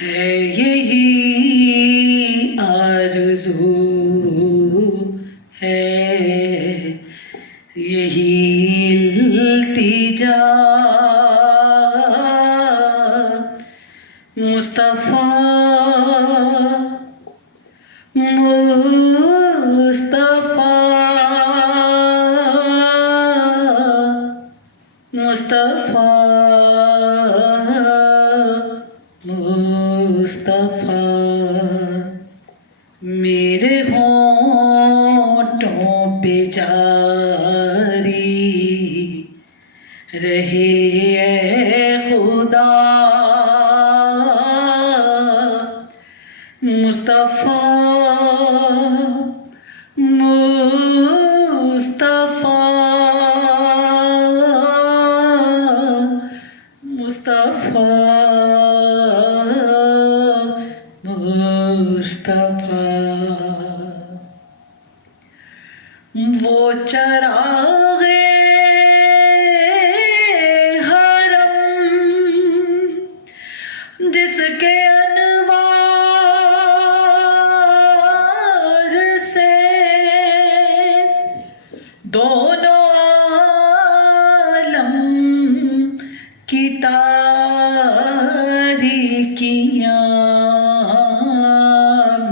ہے یہی آرزو ہے، یہی التجا، مصطفیٰ مصطفیٰ مصطفیٰ میرے ہونٹوں پہ جاری رہے اے خدا، مصطفیٰ مصطفیٰ مصطفیٰ مصطفیٰ وہ چراغ حرم جس کے انوار سے دونوں عالم کی تاریکیاں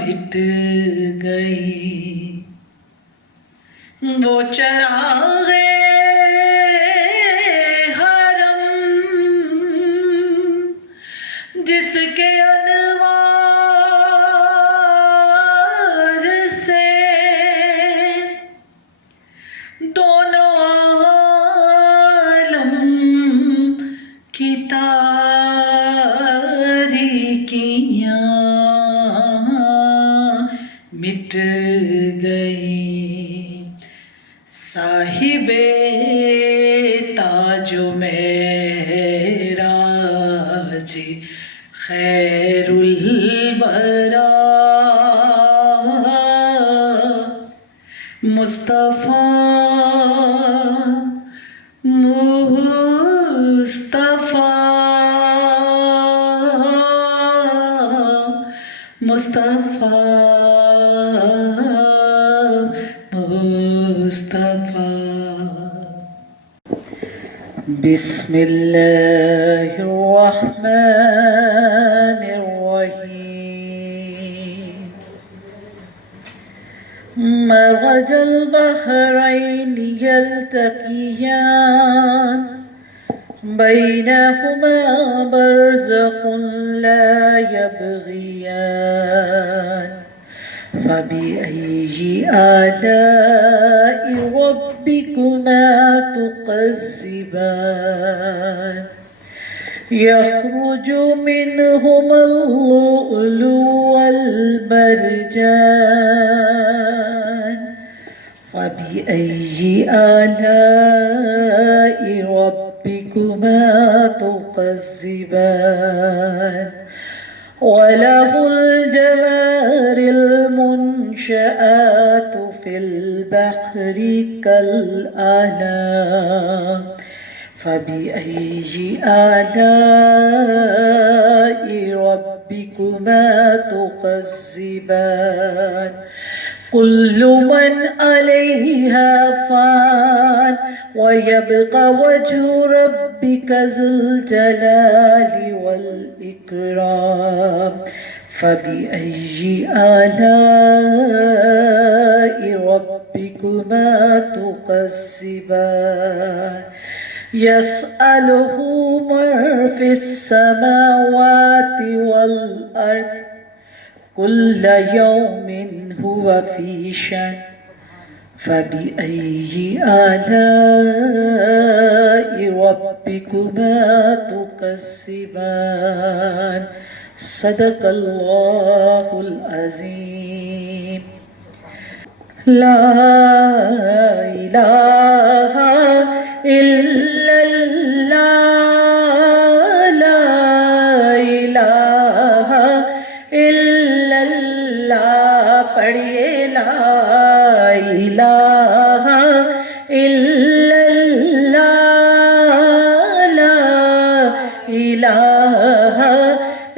مٹ گئی، وہ چراغ حرم جس کے انوار سے دونوں عالم کی تاریکیاں مٹ گئی، صاحب تاج و معراج خیر البراء، مصطفیٰ مصطفیٰ مصطفیٰ مصطفیٰ بسم اللہ الرحمن الرحیم مرج البحرین یلتقیان بینہما برزخ لا یبغیان فبأي آلاء ربكما تكذبان يخرج منهما اللؤلؤ والمرجان فبأي آلاء ربكما تكذبان وله الجوار المنشآت في البحر كالأعلام فبأي آلاء ربكما تكذبان كل من عليها فان ويبقى وجه ربك ذو الجلال والإكرام فبأي آلاء ربكما تكذبان يسأله من في السماوات والأرض كل يوم هو في شأن فبأي آلاء ربكما تكذبان صدق الله العظيم لا إله إلا الله لا إله إلا الله پڑھیے لا إله إلا الله لا إله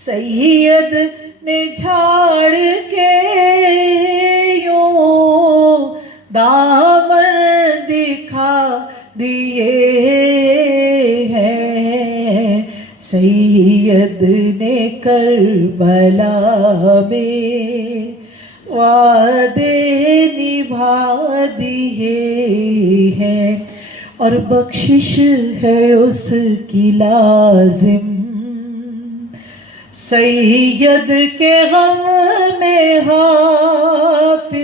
سید نے جھاڑ کے یوں دامن دکھا دیے ہیں، سید نے کربلا میں وعدے نبھا دیے ہیں، اور بخشش ہے اس کی لازم سید کے غم میں حافظ،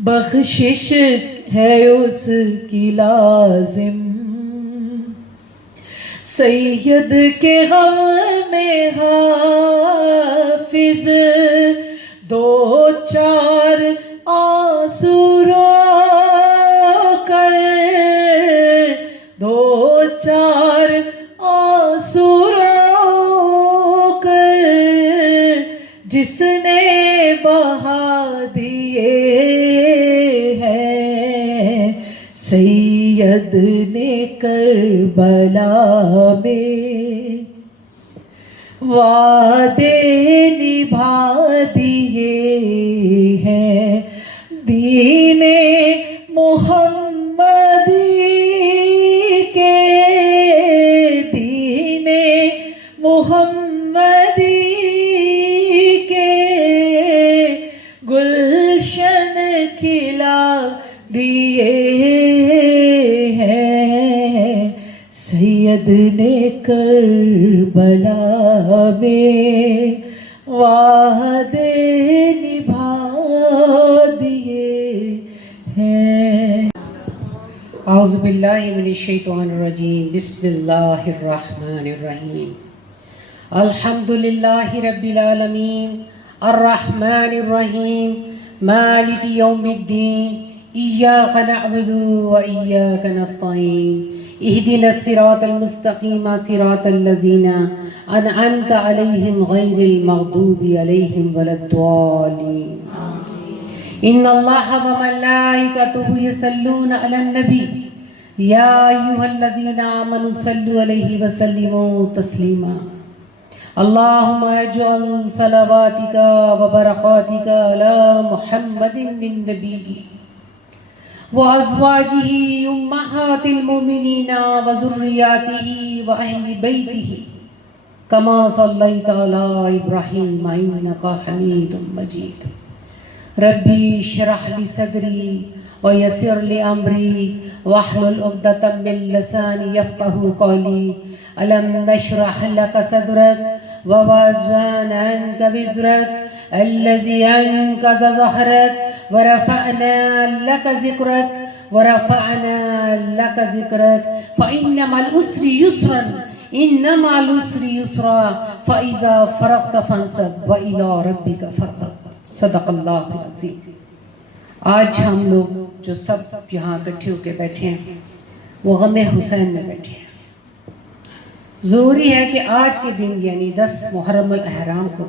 بخشش ہے اس کی لازم سید کے غم میں حافظ، دو چار آنسو رو کر، دو چار آنسو رو کر جس نے بہا دیے ہیں، سید نے کربلا میں وعدے نبھا دیے ہیں، دین محمدی کے، دین محمدی کے گلشن کھلا دیے ہیں، سید نے کربلا میں وعدے نبھا دیے ہیں۔ اعوذ باللہ من الشیطان الرجیم، بسم اللہ الرحمن الرحیم، الحمد للہ رب العالمین، الرحمن الرحیم، مالک یوم الدین، ایاک نعبد و ایاک نستعین، اہدنا الصراط المستقیم صراط الذین انعمت علیہم غیر المغضوب علیہم ولا الضالین۔ ان اللہ و ملائکتہ یصلون علی النبی یا ایھا الذین آمنوا صلوا علیہ وسلموا تسلیما۔ اللہم اجعل صلواتک و برکاتک علی محمد النبی و ازواجہ امہات المؤمنین و ذریاتہ و اہل بیتہ کما صلیت علی ابراہیم انک حمید مجید۔ ربی اشرح لی صدری ویسر لی امری واحلل عقدۃ من لسانی یفقہوا قولی۔ الم نشرح لک صدرک ووضعنا عنک وزرک الذی انقض ظہرک ورفعنا لک ذکرک ورفعنا لک ذکرک فإن مع العسر یسرا ان مع العسر یسرا فإذا فرغت فانصب وإلی ربک فارغب۔ صدق اللہ العظیم۔ آج ہم لوگ جو سب یہاں اکٹھے ہو کے بیٹھے ہیں وہ غم حسین میں بیٹھے ہیں۔ ضروری ہے کہ آج کے دن یعنی 10 محرم الاحرام کو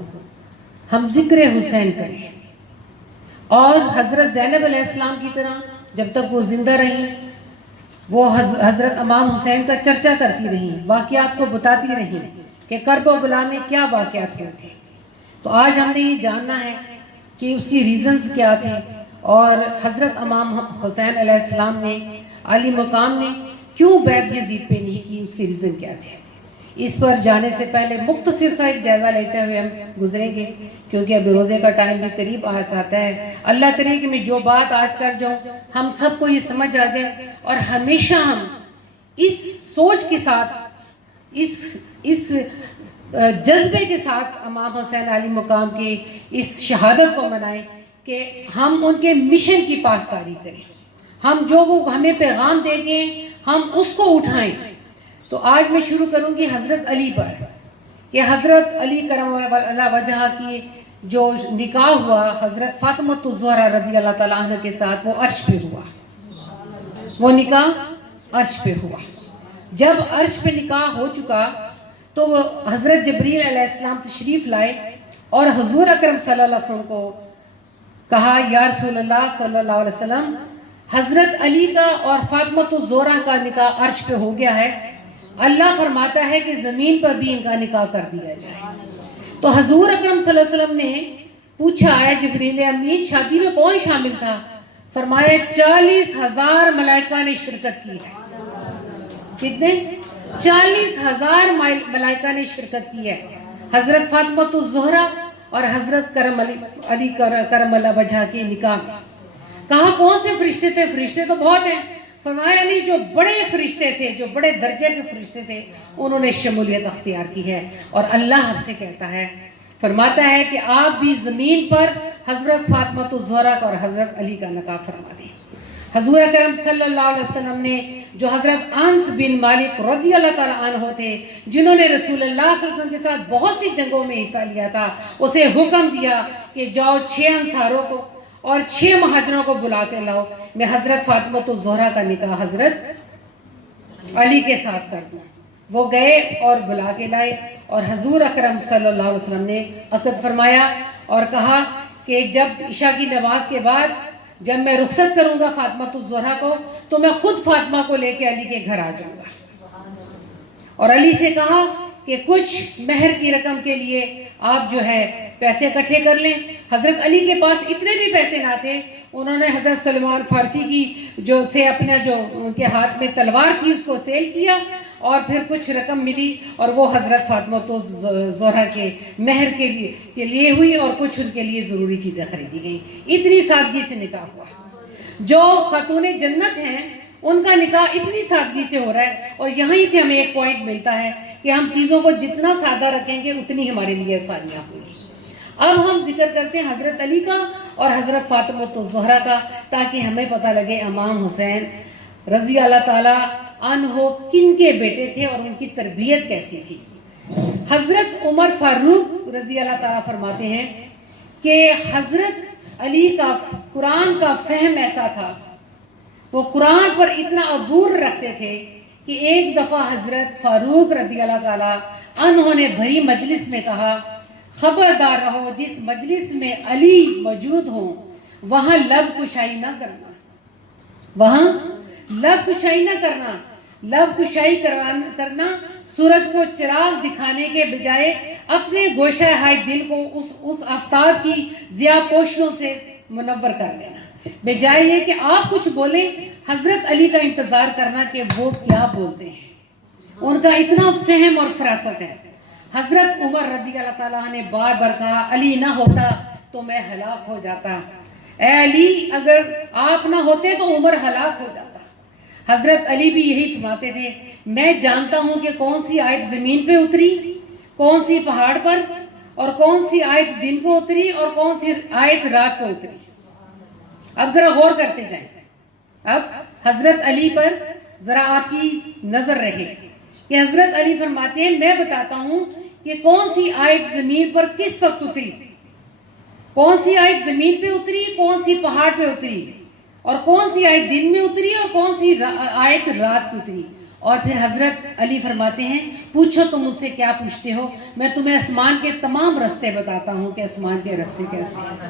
ہم ذکر حسین کریں، اور حضرت زینب علیہ السلام کی طرح جب تک وہ زندہ رہیں وہ حضرت امام حسین کا چرچا کرتی رہیں، واقعات کو بتاتی رہیں کہ کربلا میں کیا واقعات ہوئے تھے۔ تو آج ہم نے یہ جاننا ہے کہ اس کی ریزنز کیا تھے، اور حضرت امام حسین علیہ السلام نے علی مقام نے کیوں بیعت یزید پہ نہیں کی، اس کے ریزن کیا تھے۔ اس پر جانے سے پہلے مختصر سا ایک جائزہ لیتے ہوئے ہم گزریں گے، کیونکہ اب روزے کا ٹائم بھی قریب آ جاتا ہے۔ اللہ کرے کہ میں جو بات آج کر جاؤں ہم سب کو یہ سمجھ آ جائے، اور ہمیشہ ہم اس سوچ کے ساتھ، اس جذبے کے ساتھ امام حسین علی مقام کی اس شہادت کو منائیں کہ ہم ان کے مشن کی پاسداری کریں، ہم جو وہ ہمیں پیغام دیں گے ہم اس کو اٹھائیں۔ تو آج میں شروع کروں گی حضرت علی پر، کہ حضرت علی کرم اللہ وجہہ کی جو نکاح ہوا حضرت فاطمہ الزہرا رضی اللہ تعالیٰ عنہ کے ساتھ، وہ عرش پہ ہوا، وہ نکاح عرش پہ ہوا۔ جب عرش پہ نکاح ہو چکا تو وہ حضرت جبریل علیہ السلام تشریف لائے اور حضور اکرم صلی اللہ علیہ وسلم کو کہا، یا رسول اللہ صلی اللہ علیہ وسلم، حضرت علی کا اور فاطمہ الزہرا کا نکاح عرش پہ ہو گیا ہے، اللہ فرماتا ہے کہ زمین پر بھی ان کا نکاح کر دیا جائے۔ تو حضور اکرم صلی اللہ علیہ وسلم نے پوچھا ہے جبریل امین شادی میں کون شامل تھا؟ فرمایا 40,000 ملائکہ نے شرکت کی ہے۔ کتنے؟ 40,000 ملائکہ نے شرکت کی ہے۔ حضرت فاطمہ الزہرا اور حضرت علی کرم اللہ وجہ کے نکاح میں۔ کہا کون سے فرشتے تھے؟ فرشتے تو بہت ہیں۔ فرمایا نہیں، جو بڑے فرشتے تھے، جو بڑے درجے کے فرشتے تھے، انہوں نے شمولیت اختیار کی ہے۔ اور اللہ ہم سے کہتا ہے، فرماتا ہے کہ آپ بھی زمین پر حضرت فاطمہ الزہرا کا اور حضرت علی کا نکاح فرما دیں۔ حضور اکرم صلی اللہ علیہ وسلم نے جو حضرت انس بن مالک رضی اللہ تعالیٰ عنہ تھے، جنہوں نے رسول اللہ صلی اللہ علیہ وسلم کے ساتھ بہت سی جنگوں میں حصہ لیا تھا، اسے حکم دیا کہ جاؤ 6 انصاروں کو اور 6 مہاجروں کو بلا کے لاؤ، میں حضرت فاطمہ الزہرا کا نکاح حضرت علی کے ساتھ کر دوں۔ وہ گئے اور بلا کے لائے، اور حضور اکرم صلی اللہ علیہ وسلم نے عقد فرمایا اور کہا کہ جب عشاء کی نماز کے بعد جب میں رخصت کروں گا فاطمہ الزہرا کو، تو میں خود فاطمہ کو لے کے علی کے گھر آ جاؤں گا۔ اور علی سے کہا کہ کچھ مہر کی رقم کے لیے آپ جو ہے پیسے اکٹھے کر لیں۔ حضرت علی کے پاس اتنے بھی پیسے نہ تھے، انہوں نے حضرت سلمان فارسی کی جو سے اپنا جو ان کے ہاتھ میں تلوار تھی اس کو سیل کیا، اور پھر کچھ رقم ملی اور وہ حضرت فاطمہ الزہرا کے مہر کے لیے ہوئی، اور کچھ ان کے لیے ضروری چیزیں خریدی گئیں۔ اتنی سادگی سے نکاح ہوا۔ جو خاتون جنت ہیں ان کا نکاح اتنی سادگی سے ہو رہا ہے، اور یہیں سے ہمیں ایک پوائنٹ ملتا ہے کہ ہم چیزوں کو جتنا سادہ رکھیں گے اتنی ہمارے لیے آسانیاں ہوں گی۔ اب ہم ذکر کرتے ہیں حضرت علی کا اور حضرت فاطمہ الزہرا کا، تاکہ ہمیں پتہ لگے امام حسین رضی اللہ تعالیٰ عنہ کن کے بیٹے تھے اور ان کی تربیت کیسی تھی۔ حضرت عمر فاروق رضی اللہ تعالیٰ فرماتے ہیں کہ حضرت علی کا قرآن کا فہم ایسا تھا، وہ قرآن پر اتنا عبور رکھتے تھے کہ ایک دفعہ حضرت فاروق رضی اللہ تعالیٰ عنہ نے بھری مجلس میں کہا، خبردار رہو جس مجلس میں علی موجود ہوں وہاں لب کشائی نہ کرنا، وہاں لب کشائی نہ کرنا۔ لب کشائی کرنا سورج کو چراغ دکھانے کے بجائے اپنے گوشہ ہائے دل کو اس آفتاب کی ضیاء پوشوں سے منور کر لینا، بجائے یہ کہ آپ کچھ بولیں حضرت علی کا انتظار کرنا کہ وہ کیا بولتے ہیں۔ ان کا اتنا فہم اور فراست ہے۔ حضرت عمر رضی اللہ تعالیٰ نے بار بار کہا، علی نہ ہوتا تو میں ہلاک ہو جاتا، اے علی اگر آپ نہ ہوتے تو عمر ہلاک ہو جاتا۔ حضرت علی بھی یہی فرماتے تھے، میں جانتا ہوں کہ کون سی آیت زمین پہ اتری، کون سی پہاڑ پر، اور کون سی آیت دن کو اتری اور کون سی آیت رات کو اتری۔ اب ذرا غور کرتے جائیں، اب حضرت علی پر ذرا آپ کی نظر رہے کہ حضرت علی فرماتے ہیں، میں بتاتا ہوں کہ کون سی آیت زمین پر کس وقت اتری، کون سی آیت زمین پہ اتری، کون سی پہاڑ پہ اتری، اور کون سی آیت دن میں اتری اور کون سی آیت رات کو اتری۔ اور پھر حضرت علی فرماتے ہیں، پوچھو تم مجھ سے کیا پوچھتے ہو، میں تمہیں آسمان کے تمام رستے بتاتا ہوں کہ آسمان کے رستے کیسے ہیں۔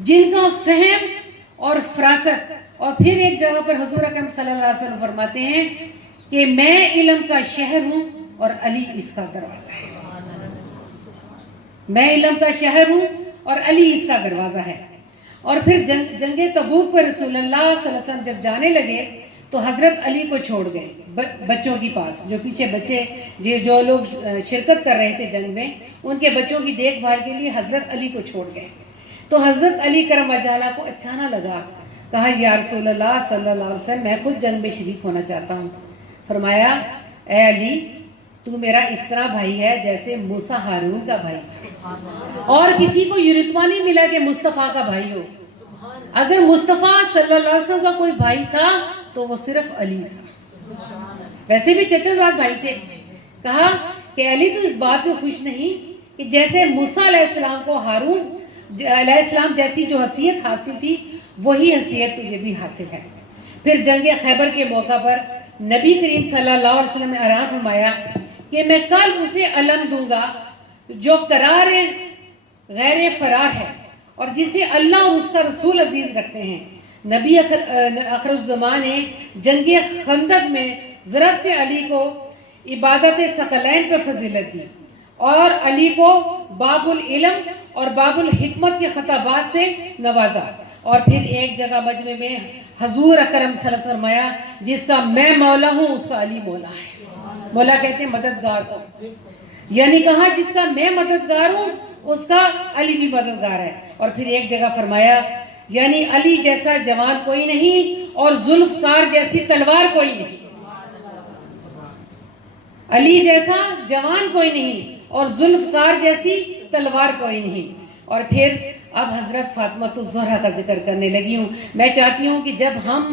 جن کا فہم اور فراست۔ اور پھر ایک جگہ پر حضور اکرم صلی اللہ علیہ وسلم فرماتے ہیں کہ میں علم کا شہر ہوں اور علی اس کا دروازہ ہے۔ میں علم کا شہر ہوں اور علی اس کا دروازہ ہے۔ اور پھر جنگ تبوک پر رسول اللہ صلی اللہ علیہ وسلم جب جانے لگے تو حضرت علی کو چھوڑ گئے بچوں کے پاس، جو پیچھے بچے جو لوگ شرکت کر رہے تھے جنگ میں، ان کے بچوں کی دیکھ بھال کے لیے حضرت علی کو چھوڑ گئے۔ تو حضرت علی کرم وجہ کو اچھا نہ لگا، کہا یا رسول اللہ صلی اللہ علیہ وسلم میں خود جنگ میں شریک ہونا چاہتا ہوں۔ فرمایا، اے علی تو میرا اس طرح بھائی ہے جیسے موسیٰ ہارون کا بھائی، اور کسی کو یہ رتبہ نہیں ملا کہ مصطفیٰ کا بھائی ہو۔ اگر مصطفیٰ صلی اللہ علیہ وسلم کا کوئی بھائی تھا تو وہ صرف علی تھا، ویسے بھی چچا زاد بھائی تھے۔ کہا کہ علی تو اس بات میں خوش نہیں کہ جیسے موسیٰ علیہ السلام کو ہارون علیہ السلام جیسی جو حیثیت حاصل تھی وہی حیثیت تجھے بھی حاصل ہے۔ پھر جنگ خیبر کے موقع پر نبی کریم صلی اللہ علیہ وسلم نے اعلان فرمایا کہ میں کل اسے علم دوں گا جو قرار غیر فرار ہے اور جسے اللہ اور اس کا رسول عزیز رکھتے ہیں۔ نبی آخر الزمان نے جنگ خندق میں ضربت علی کو عبادت ثقلین پر فضیلت دی اور علی کو باب العلم اور باب الحکمت کے خطابات سے نوازا. اور پھر ایک جگہ مجمع میں حضور اکرم صلی اللہ علیہ وسلم فرمایا جس کا میں مولا ہوں اس کا علی مولا ہے. مولا کہتے ہیں مددگار کو، یعنی کہا جس کا میں مددگار ہوں اس کا علی بھی مددگار ہے. اور پھر ایک جگہ فرمایا یعنی علی جیسا جوان کوئی نہیں اور ذوالفقار جیسی تلوار کوئی نہیں. علی جیسا جوان کوئی نہیں اور ذوالفقار جیسی تلوار کوئی نہیں. اور پھر اب حضرت فاطمہ الزہرا کا ذکر کرنے لگی ہوں. میں چاہتی ہوں کہ جب ہم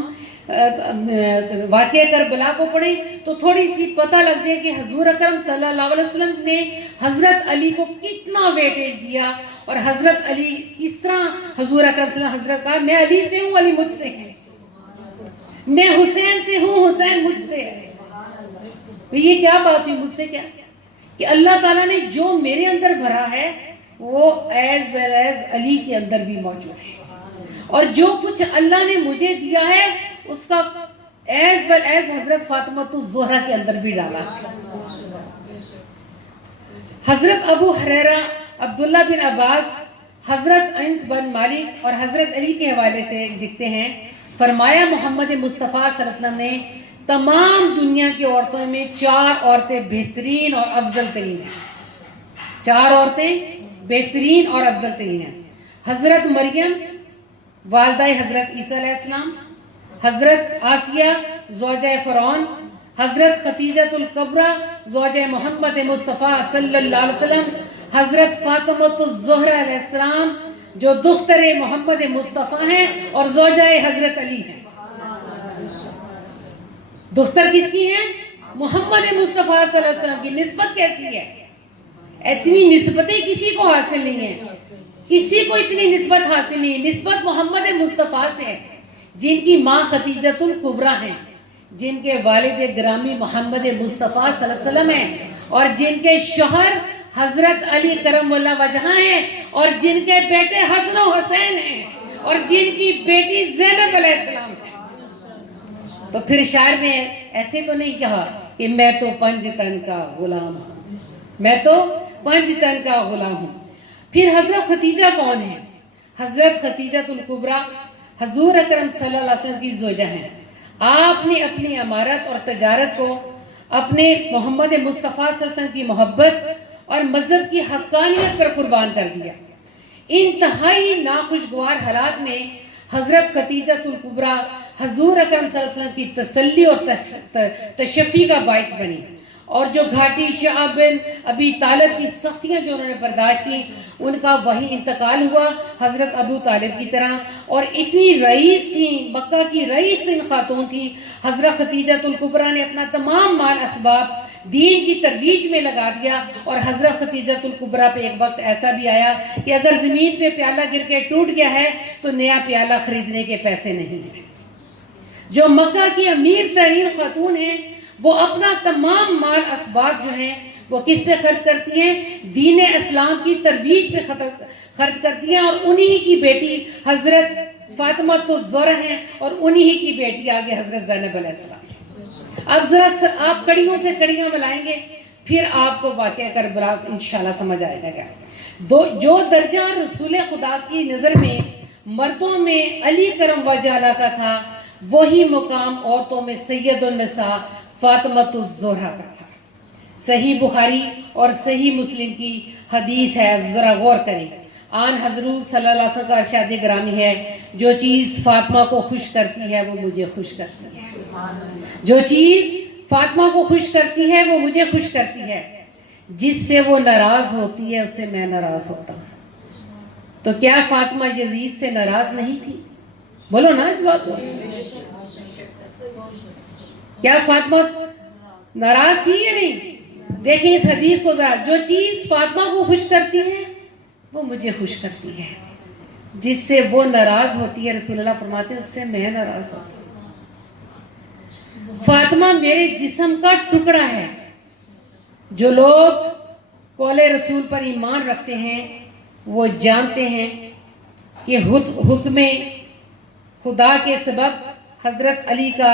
واقعہ کربلا کو پڑھیں تو تھوڑی سی پتہ لگ جائے کہ حضور اکرم صلی اللہ علیہ وسلم نے حضرت علی کو کتنا ویٹیج دیا اور حضرت علی کس طرح حضور اکرم صلی اللہ علیہ وسلم حضرت کہا میں علی سے ہوں علی مجھ سے ہے، میں حسین سے ہوں حسین مجھ سے ہے. یہ کیا بات ہوئی؟ مجھ سے کیا کہ اللہ تعالیٰ نے جو میرے اندر بھرا ہے وہ ایز ویل ایز علی کے اندر بھی موجود ہے، اور جو کچھ اللہ نے مجھے دیا ہے اس کا ایز ویل ایز حضرت فاطمہ الزہرا کے اندر بھی ڈالا ہے. حضرت ابو ہریرہ، عبداللہ بن عباس، حضرت انس بن مالک اور حضرت علی کے حوالے سے لکھتے ہیں فرمایا محمد مصطفیٰ صلی اللہ علیہ وسلم نے تمام دنیا کی عورتوں میں 4 عورتیں بہترین اور افضل ترین ہیں. 4 عورتیں بہترین اور افضل ترین ہیں. حضرت مریم والدہ حضرت عیسیٰ علیہ السلام، حضرت آسیہ زوجہ فرعون، حضرت خدیجہ الکبریٰ زوجہ محمد مصطفیٰ صلی اللہ علیہ وسلم، حضرت فاطمہ الزہرا علیہ السلام جو دختر محمد مصطفیٰ ہیں اور زوجہ حضرت علی ہیں. دختر کس کی ہیں؟ محمد مصطفیٰ صلی اللہ علیہ وسلم کی. نسبت کیسی ہے؟ اتنی نسبتیں کسی کو حاصل نہیں ہیں، کسی کو اتنی نسبت حاصل نہیں. نسبت محمد مصطفیٰ سے ہے جن کی ماں خدیجہ الکبریٰ ہیں، جن کے والد گرامی محمد مصطفیٰ صلی اللہ علیہ وسلم ہیں، اور جن کے شوہر حضرت علی کرم اللہ وجہہ ہیں، اور جن کے بیٹے حسن و حسین ہیں، اور جن کی بیٹی زینب علیہ السلام ہے. تو پھر شاعر نے ایسے تو نہیں کہا کہ میں تو 5 تن کا غلام ہوں، میں تو 5 تن کا غلام ہوں. پھر حضرت خدیجہ کون ہے؟ حضرت خدیجہ الکبریٰ حضور اکرم صلی اللہ علیہ وسلم کی زوجہ ہیں. آپ نے اپنی امارت اور تجارت کو اپنے محمد مصطفیٰ صلی اللہ علیہ وسلم کی محبت اور مذہب کی حقانیت پر قربان کر دیا. انتہائی ناخوشگوار حالات میں حضرت خدیجہ الکبریٰ حضور اکرم صلی اللہ علیہ وسلم کی تسلی اور تشفی کا باعث بنی، اور جو گھاٹی شعب بن ابی طالب کی سختیاں جو انہوں نے برداشت کی ان کا وہی انتقال ہوا حضرت ابو طالب کی طرح. اور اتنی رئیس تھی، مکہ کی رئیس خاتون تھی. حضرت خدیجہ الکبریٰ نے اپنا تمام مال اسباب دین کی ترویج میں لگا دیا، اور حضرت خدیجہ الکبریٰ پہ ایک وقت ایسا بھی آیا کہ اگر زمین پہ پیالہ گر کے ٹوٹ گیا ہے تو نیا پیالہ خریدنے کے پیسے نہیں ہیں. جو مکہ کی امیر ترین خاتون ہیں وہ اپنا تمام مال اسباب جو ہیں وہ کس پہ خرچ کرتی ہیں؟ دین اسلام کی ترویج پہ خرچ کرتی ہیں. اور انہی کی بیٹی حضرت فاطمہ الزہرا ہیں، اور انہی کی بیٹی آگے حضرت زینب علیہ السلام. اب ذرا آپ کڑیوں سے کڑیاں ملائیں گے پھر آپ کو واقعہ کربلا انشاءاللہ سمجھ آئے گا. جو درجہ رسول خدا کی نظر میں مردوں میں علی کرم وجہ کا تھا وہی مقام عورتوں میں سید النساء فاطمہ الزہرا کا تھا. صحیح بخاری اور صحیح مسلم کی حدیث ہے، ذرا غور کریں. آن حضرت صلی اللہ علیہ وسلم کا ارشاد گرامی ہے جو چیز فاطمہ کو خوش کرتی ہے وہ مجھے خوش کرتی ہے. جو چیز فاطمہ کو خوش کرتی ہے وہ مجھے خوش کرتی ہے. جس سے وہ ناراض ہوتی ہے اس سے میں ناراض ہوتا ہوں. تو کیا فاطمہ یزید سے ناراض نہیں تھی؟ بولو نا جواب. کیا فاطمہ ناراض تھی یا نہیں؟ دیکھیں اس حدیث کو ذرا. جو چیز فاطمہ کو خوش کرتی ہے وہ مجھے خوش کرتی ہے. جس سے وہ ناراض ہوتی ہے رسول اللہ فرماتے ہیں اس سے میں ناراض ہوتی ہوں. فاطمہ میرے جسم کا ٹکڑا ہے. جو لوگ قول رسول پر ایمان رکھتے ہیں وہ جانتے ہیں کہ حکم خدا کے سبب حضرت علی کا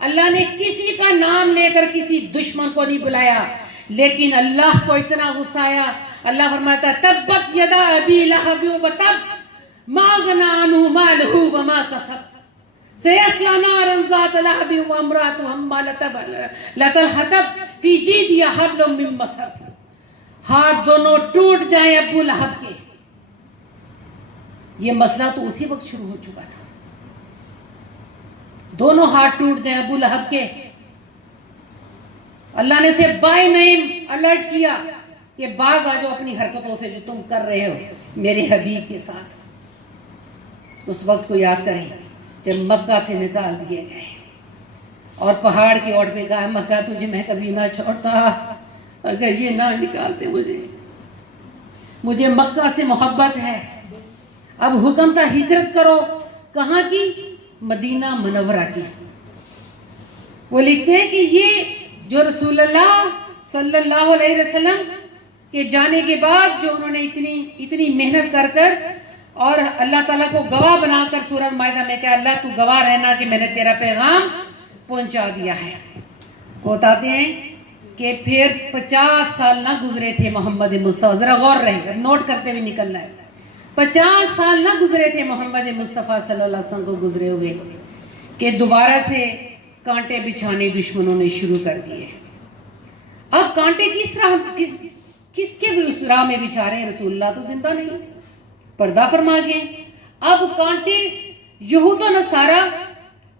اللہ نے کسی کا نام لے کر کسی دشمن کو نہیں بلایا، لیکن اللہ کو اتنا غصہ آیا، اللہ فرماتا تبت یدا ابی لہب وتب ما اغنی عنہ مالہ وما کسب سیصلی نارا ذات لہب وامرأتہ حمالۃ الحطب فی جیدہا حبل من مسد۔ ہاتھ دونوں ٹوٹ جائیں ابو لہب کے، یہ مسئلہ تو اسی وقت شروع ہو چکا تھا، دونوں ہاتھ ٹوٹ جائیں ابو لہب کے۔ اللہ نے اسے بائی نیم الرٹ کیا کہ باز آ جاؤ اپنی حرکتوں سے جو تم کر رہے ہو میرے حبیب کے ساتھ۔ اس وقت کو یاد کریں جب مکہ سے نکال دیے گئے اور پہاڑ کی اوٹ پہ کہا مکہ تجھے میں کبھی نہ چھوڑتا اگر یہ نہ نکالتے مجھے مکہ سے محبت ہے۔ اب حکم تھا ہجرت کرو، کہاں کی؟ مدینہ منورہ کی۔ وہ لکھتے ہیں کہ یہ جو رسول اللہ صلی اللہ علیہ وسلم کے جانے کے بعد جو انہوں نے اتنی محنت کر اور اللہ تعالیٰ کو گواہ بنا کر سورۃ مائدہ میں کہا اللہ تو گواہ رہنا کہ میں نے تیرا پیغام پہنچا دیا ہے۔ وہ بتاتے ہیں کہ پھر 50 سال نہ گزرے تھے محمد مصطفیٰ، ذرا غور رہے نوٹ کرتے ہوئے نکلنا ہے، 50 سال نہ گزرے تھے محمد مصطفیٰ صلی اللہ علیہ وسلم کو گزرے ہوئے کہ دوبارہ سے کانٹے بچھانے دشمنوں نے شروع کر دیے۔ اب کانٹے کس کے راہ میں بچھا رہے ہیں؟ رسول اللہ تو زندہ نہیں، پردہ فرما گئے۔ اب کانٹے یہود و نصارہ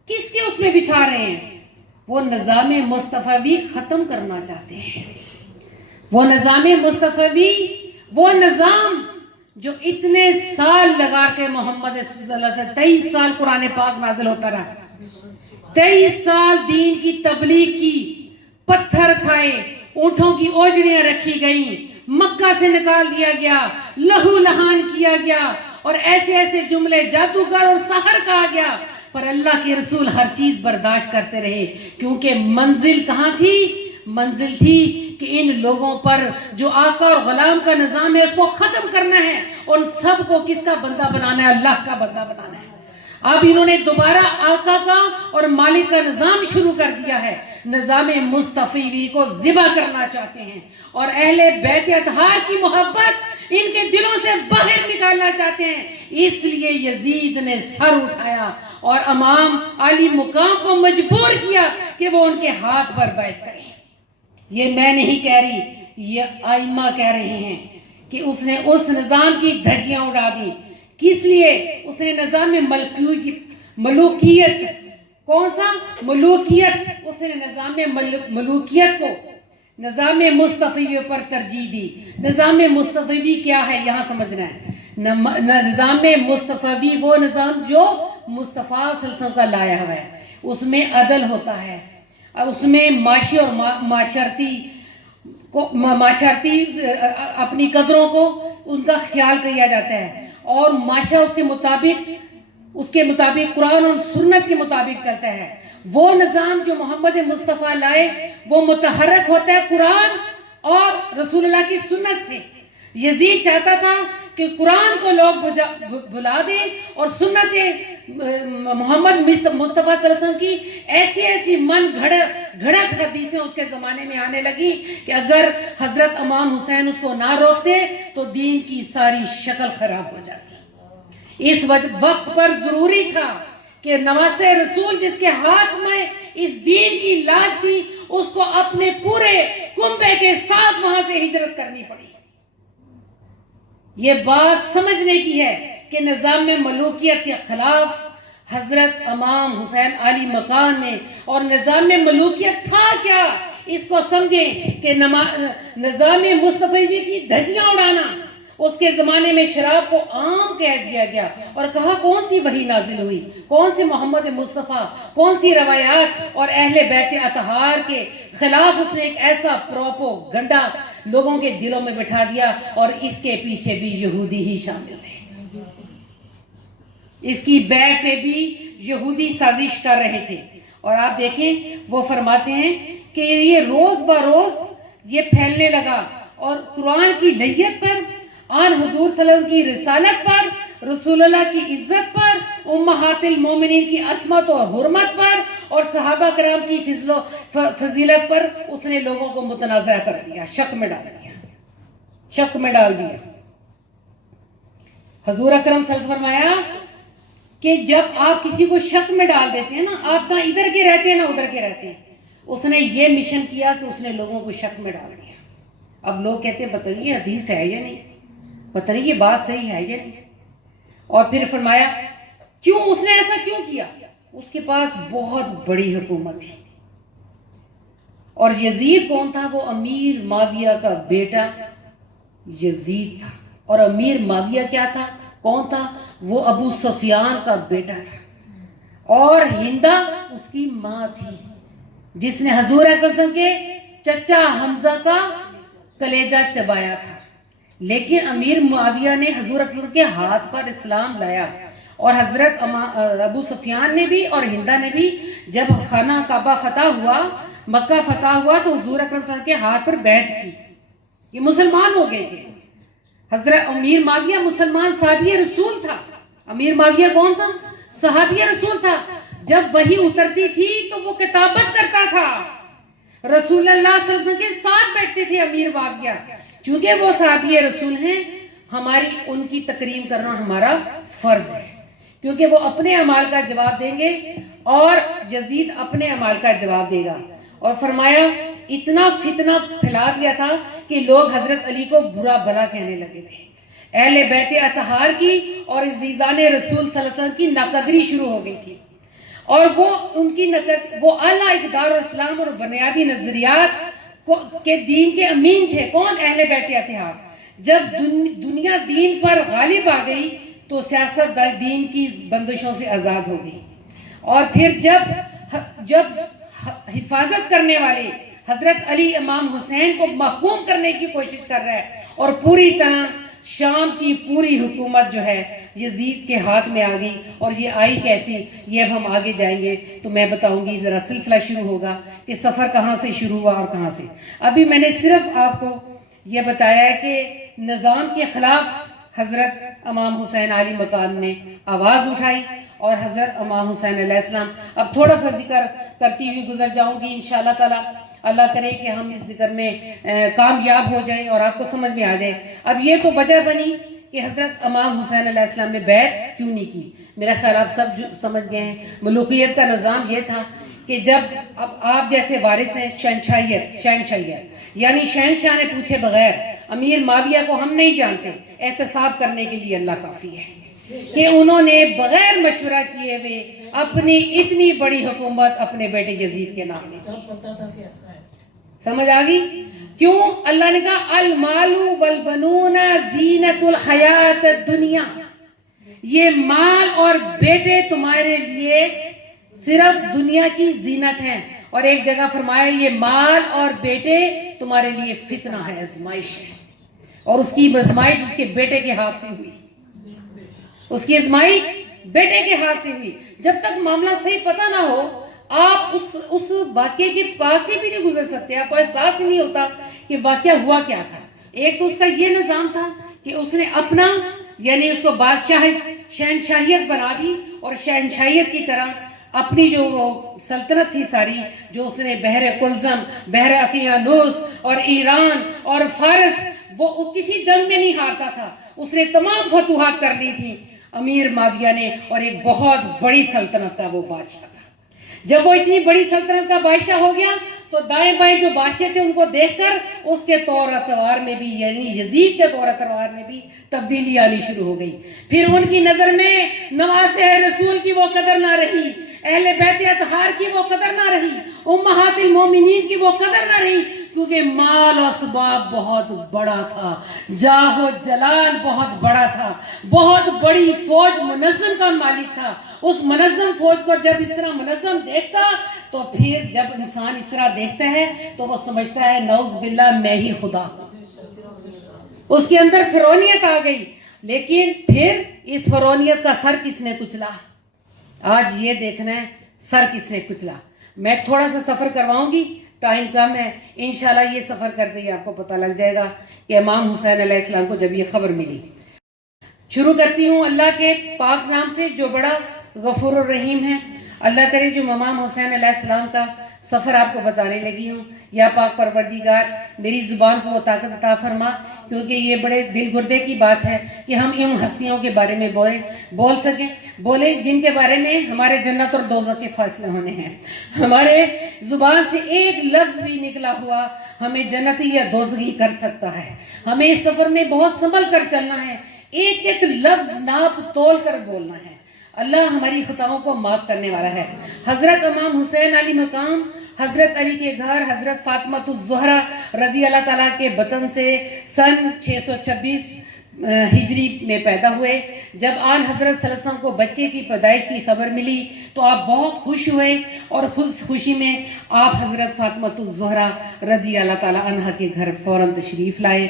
کس کے اس میں بچھا رہے ہیں؟ وہ نظام مصطفیٰ ختم کرنا چاہتے ہیں، وہ نظام مصطفیٰ، وہ نظام جو اتنے سال لگا کے محمد صلی اللہ علیہ وسلم 23 سال قرآن پاک نازل ہوتا رہا، 23 سال دین کی تبلیغ کی، پتھر کھائے، اونٹوں کی اوجڑیاں رکھی گئیں، مکہ سے نکال دیا گیا، لہو لہان کیا گیا اور ایسے جملے جادوگر اور سحر کہا گیا، پر اللہ کے رسول ہر چیز برداشت کرتے رہے، کیونکہ منزل کہاں تھی؟ منزل تھی کہ ان لوگوں پر جو آقا اور غلام کا نظام ہے اس کو ختم کرنا ہے، اور سب کو کس کا بندہ بنانا ہے؟ اللہ کا بندہ بنانا ہے۔ اب انہوں نے دوبارہ آقا کا اور مالک کا نظام شروع کر دیا ہے، نظام مصطفی کو ذبح کرنا چاہتے ہیں، اور اہل بیت اطہار کی محبت ان کے دلوں سے باہر نکالنا چاہتے ہیں۔ اس لیے یزید نے سر اٹھایا اور امام علی مقام کو مجبور کیا کہ وہ ان کے ہاتھ پر بیعت کریں۔ یہ میں نہیں کہہ رہی، یہ ائمہ کہہ رہے ہیں کہ اس نے اس نظام کی دھجیاں اڑا دی۔ کس لیے؟ اس نے نظام ملوکیت، کون سا ملوکیت؟ اس نے نظام ملوکیت کو نظام مصطفی پر ترجیح دی۔ نظام مصطفی کیا ہے یہاں سمجھنا ہے؟ نظام مصطفی وہ نظام جو مصطفیٰ صلی اللہ علیہ وسلم کا لایا ہوا ہے، اس میں عدل ہوتا ہے، اس میں معاشی اور معاشرتی اپنی قدروں کو ان کا خیال کیا جاتا ہے، اور معاشرہ اس کے مطابق قرآن اور سنت کے مطابق چلتا ہے۔ وہ نظام جو محمد مصطفیٰ لائے وہ متحرک ہوتا ہے قرآن اور رسول اللہ کی سنت سے۔ یزید چاہتا تھا کہ قرآن کو لوگ بھلا دیں اور سنت محمد مصطفیٰ صلی اللہ علیہ وسلم کی ایسی من گھڑت حدیثیں اس کے زمانے میں آنے لگی کہ اگر حضرت امام حسین اس کو نہ روکتے تو دین کی ساری شکل خراب ہو جاتی۔ اس وقت پر ضروری تھا کہ نواسے رسول جس کے ہاتھ میں اس دین کی لاج تھی اس کو اپنے پورے کنبے کے ساتھ وہاں سے ہجرت کرنی پڑی۔ یہ بات سمجھنے کی ہے کہ نظام ملوکیت کے خلاف حضرت امام حسین علی مقام نے، اور نظام ملوکیت تھا کیا اس کو سمجھیں کہ نظام مصطفی کی دھجیاں اڑانا، اس کے زمانے میں شراب کو عام کہہ دیا گیا، اور کہا کون سی وحی نازل ہوئی، کون سے محمد مصطفیٰ، کون سی روایات، اور اہل بیت اطہار کے خلاف اس نے ایک ایسا پروپوگنڈا لوگوں کے دلوں میں بٹھا دیا، اور اس کے پیچھے بھی یہودی ہی شامل تھے، اس کی بیک پہ بھی یہودی سازش کر رہے تھے۔ اور آپ دیکھیں وہ فرماتے ہیں کہ یہ روز بروز یہ پھیلنے لگا، اور قرآن کی لیت پر، آن حضور صلی اللہ علیہ وسلم کی رسالت پر رسول اللہ کی عزت پر، امہات المومنین کی عصمت اور حرمت پر، اور صحابہ کرام کی فضیلت پر اس نے لوگوں کو متنازع کر دیا، شک میں ڈال دیا، شک میں ڈال دیا۔ حضور اکرم صلی اللہ علیہ وسلم فرمایا کہ جب آپ کسی کو شک میں ڈال دیتے ہیں نا، آپ نہ ادھر کے رہتے ہیں نہ ادھر کے رہتے ہیں۔ اس نے یہ مشن کیا کہ اس نے لوگوں کو شک میں ڈال دیا۔ اب لوگ کہتے ہیں پتہ نہیں یہ حدیث ہے یا نہیں، پتہ نہیں یہ بات صحیح ہے یا نہیں۔ اور پھر فرمایا کیوں اس نے ایسا کیوں کیا؟ اس کے پاس بہت بڑی حکومت تھی، اور یزید کون تھا؟ وہ امیر معاویہ کا بیٹا یزید تھا۔ اور امیر معاویہ کیا تھا؟ کون تھا؟ وہ ابو سفیان کا بیٹا تھا، اور ہندہ اس کی ماں تھی جس نے حضور صلی اللہ علیہ وسلم کے چچا حمزہ کا کلیجہ چبایا تھا۔ لیکن امیر معاویہ نے حضور صلی اللہ علیہ وسلم کے ہاتھ پر اسلام لایا، اور حضرت ابو سفیان نے بھی اور ہندہ نے بھی جب خانہ کعبہ فتح ہوا، مکہ فتح ہوا، تو حضور صلی اللہ علیہ وسلم کے ہاتھ پر بیعت کی، یہ مسلمان ہو گئے تھے۔ حضرت امیر معاویہ مسلمان صحابی رسول تھا۔ امیر معاویہ کون تھا؟ صحابی رسول تھا۔ جب وحی اترتی تھی تو وہ کتابت کرتا تھا، رسول اللہ صلی اللہ علیہ وسلم کے ساتھ بیٹھتے تھے امیر معاویہ۔ چونکہ وہ صحابی رسول ہیں، ہماری ان کی تکریم کرنا ہمارا فرض ہے، کیونکہ وہ اپنے اعمال کا جواب دیں گے اور یزید اپنے اعمال کا جواب دے گا۔ اور فرمایا اتنا فتنہ پھیلا دیا تھا کہ لوگ حضرت علی کو برا بھلا کہنے لگے تھے۔ اہل بیت اطہار کی اور عزیزان رسول صلی اللہ علیہ وسلم کی ناقدری شروع ہو گئی تھی، اور وہ ان کی وہ اعلیٰ اقدار اور اسلام اور بنیادی نظریات کے دین کے امین تھے۔ کون؟ اہل بیت اطہار۔ جب دنیا دین پر غالب آ گئی تو سیاست دین کی بندشوں سے آزاد ہو گئی، اور پھر جب حفاظت کرنے والے حضرت علی امام حسین کو محکوم کرنے کی کوشش کر رہا ہے، اور پوری طرح شام کی پوری حکومت جو ہے یزید کے ہاتھ میں آ گئی۔ اور یہ آئی کیسی، یہ اب ہم آگے جائیں گے تو میں بتاؤں گی، ذرا سلسلہ شروع ہوگا کہ سفر کہاں سے شروع ہوا اور کہاں سے۔ ابھی میں نے صرف آپ کو یہ بتایا ہے کہ نظام کے خلاف حضرت امام حسین علی مقام نے آواز اٹھائی، اور حضرت امام حسین علیہ السلام، اب تھوڑا سا ذکر کرتی ہوئی گزر جاؤں گی انشاءاللہ تعالی۔ اللہ کرے کہ ہم اس ذکر میں کامیاب ہو جائیں اور آپ کو سمجھ میں آ جائے۔ اب یہ تو وجہ بنی کہ حضرت امام حسین علیہ السلام نے بیعت کیوں نہیں کی۔ میرا خیال آپ سب سمجھ گئے ہیں، ملوکیت کا نظام یہ تھا کہ جب اب آپ جیسے وارث ہیں، شہنشاہیت یعنی شہنشاہ نے پوچھے بغیر، امیر معاویہ کو ہم نہیں جانتے، احتساب کرنے کے لیے اللہ کافی ہے کہ انہوں نے بغیر مشورہ کیے ہوئے اپنی اتنی بڑی حکومت اپنے بیٹے یزید کے نام لی۔ سمجھ آگئی؟ کیوں؟ اللہ نے کہا المال والبنون زینت الحیات الدنیا، یہ مال اور بیٹے تمہارے لیے صرف دنیا کی زینت ہیں۔ اور ایک جگہ فرمایا یہ مال اور بیٹے تمہارے لیے فتنہ ہے، آزمائش ہے، اور اس کی آزمائش اس کے بیٹے کے ہاتھ سے ہوئی، اس کی آزمائش بیٹے کے ہاتھ سے ہوئی۔ جب تک معاملہ صحیح پتہ نہ ہو آپ اس واقعے کے پاس ہی بھی نہیں گزر سکتے، آپ کو احساس ہی نہیں ہوتا کہ واقعہ ہوا کیا تھا۔ ایک تو اس کا یہ نظام تھا کہ اس نے اپنا یعنی اس کو شہنشاہیت بنا دی، اور شہنشاہیت کی طرح اپنی جو وہ سلطنت تھی ساری، جو اس نے بحر کلزم، بحر اقیانوس اور ایران اور فارس، وہ کسی جنگ میں نہیں ہارتا تھا، اس نے تمام فتوحات کر لی تھی امیر معاویہ نے، اور ایک بہت بڑی سلطنت کا وہ بادشاہ تھا۔ جب وہ اتنی بڑی سلطنت کا بادشاہ ہو گیا تو دائیں بائیں جو بادشاہ تھے ان کو دیکھ کر اس کے طور اتوار میں بھی یعنی یزید کے طور اتوار میں بھی تبدیلی آنی شروع ہو گئی۔ پھر ان کی نظر میں نواسے رسول کی وہ قدر نہ رہی، اہل بیت اطہار کی وہ قدر نہ رہی، امہات المومنین کی وہ قدر نہ رہی، کیونکہ مال و اسباب بہت بڑا تھا، جاہ و جلال بہت بڑا تھا، بہت بڑی فوج منظم کا مالک تھا۔ اس منظم فوج کو جب اس طرح منظم دیکھتا تو پھر جب انسان اس طرح دیکھتا ہے تو وہ سمجھتا ہے نعوذ باللہ میں ہی خدا ہوں۔ اس کے اندر فرعونیت آ گئی، لیکن پھر اس فرعونیت کا سر کس نے کچلا؟ آج یہ دیکھنا ہے سر کس نے کچلا۔ میں تھوڑا سا سفر کرواؤں گی، ٹائم کم ہے، انشاءاللہ یہ سفر کرتے ہی آپ کو پتہ لگ جائے گا کہ امام حسین علیہ السلام کو جب یہ خبر ملی شروع کرتی ہوں اللہ کے پاک نام سے جو بڑا غفور الرحیم ہے۔ اللہ کرے جو امام حسین علیہ السلام کا سفر آپ کو بتانے لگی ہوں، یا پاک پروردگار میری زبان کو وہ طاقت عطا فرما، کیونکہ یہ بڑے دل گردے کی بات ہے کہ ہم ان ہستیوں کے بارے میں بولیں جن کے بارے میں ہمارے جنت اور دوزخ کے فیصلے ہونے ہیں۔ ہمارے زبان سے ایک لفظ بھی نکلا ہوا ہمیں جنتی یا دوزخی کر سکتا ہے۔ ہمیں اس سفر میں بہت سنبھل کر چلنا ہے، ایک ایک لفظ ناپ تول کر بولنا ہے۔ اللہ ہماری خطاؤں کو معاف کرنے والا ہے۔ حضرت امام حسین علی مقام، حضرت علی کے گھر حضرت فاطمہ الزہرا رضی اللہ تعالیٰ کے بطن سے سن 626 ہجری میں پیدا ہوئے۔ جب آن حضرت صلی اللہ علیہ وسلم کو بچے کی پیدائش کی خبر ملی تو آپ بہت خوش ہوئے، اور خوشی میں آپ حضرت فاطمہ الزہرا رضی اللہ تعالیٰ عنہ کے گھر فوراً تشریف لائے۔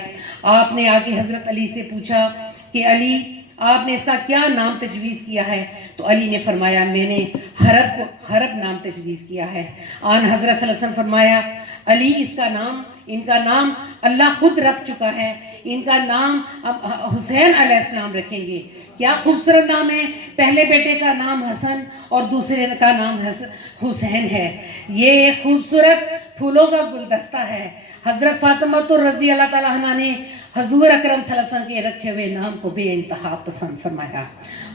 آپ نے آ کے حضرت علی سے پوچھا کہ علی، آپ نے اس کا کیا نام تجویز کیا ہے؟ تو علی نے فرمایا میں نے حرب نام تجویز کیا ہے۔ آن حضرت صلی اللہ علیہ وسلم فرمایا علی، ان کا نام اللہ خود رکھ چکا ہے، ان کا نام اب حسین علیہ السلام رکھیں گے۔ کیا خوبصورت نام ہے، پہلے بیٹے کا نام حسن اور دوسرے کا نام حسین ہے۔ یہ خوبصورت پھولوں کا گلدستہ ہے۔ حضرت فاطمہ رضی اللہ تعالیٰ عنہ نے حضور اکرم صلی اللہ علیہ وسلم کے رکھے ہوئے نام کو بے انتہا پسند فرمایا۔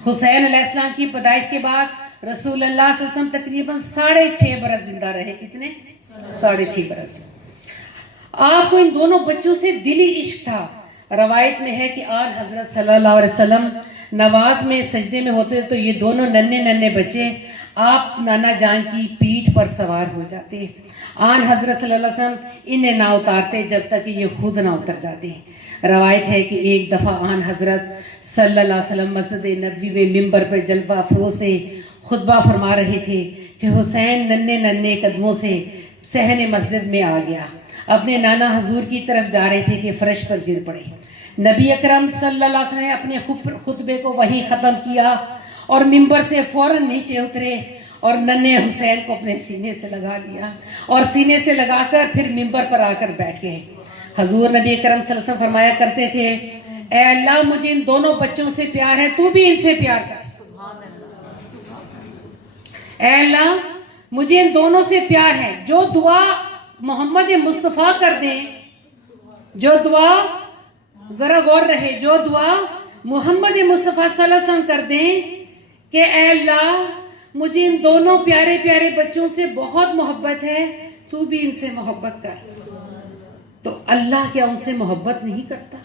حسین علیہ السلام کی پیدائش کے بعد رسول اللہ صلی اللہ علیہ وسلم تقریباً 6.5 برس زندہ رہے۔ کتنے؟ 6.5 برس۔ آپ کو ان دونوں بچوں سے دلی عشق تھا۔ روایت میں ہے کہ آن حضرت صلی اللہ علیہ وسلم نماز میں سجدے میں ہوتے تو یہ دونوں ننھے بچے آپ نانا جان کی پیٹھ پر سوار ہو جاتے۔ آن حضرت صلی اللہ علیہ وسلم انہیں نہ اتارتے جب تک کہ یہ خود نہ اتر جاتے۔ روایت ہے کہ ایک دفعہ آن حضرت صلی اللہ علیہ وسلم مسجد نبوی میں ممبر پر جلوہ افروز سے خطبہ فرما رہے تھے کہ حسین ننھے قدموں سے صحن مسجد میں آ گیا۔ اپنے نانا حضور کی طرف جا رہے تھے کہ فرش پر گر پڑے۔ نبی اکرم صلی اللہ علیہ وسلم نے اپنے خطبے کو وہیں ختم کیا اور ممبر سے فوراً نیچے اترے اور ننھے حسین کو اپنے سینے سے لگا لیا، اور سینے سے لگا کر پھر ممبر پر آ کر بیٹھ گئے۔ حضور نبی اکرم صلی اللہ علیہ وسلم فرمایا کرتے تھے اے اللہ، مجھے ان دونوں بچوں سے پیار ہے، تو بھی ان سے پیار کر۔ اے اللہ، مجھے ان دونوں سے پیار ہے۔ جو دعا محمد مصطفیٰ کر دیں، جو دعا، ذرا غور رہے، جو دعا محمد مصطفیٰ صلی اللہ علیہ وسلم کر دیں کہ اے اللہ مجھے ان دونوں پیارے پیارے بچوں سے بہت محبت ہے، تو بھی ان سے محبت کر، تو اللہ کیا ان سے محبت نہیں کرتا؟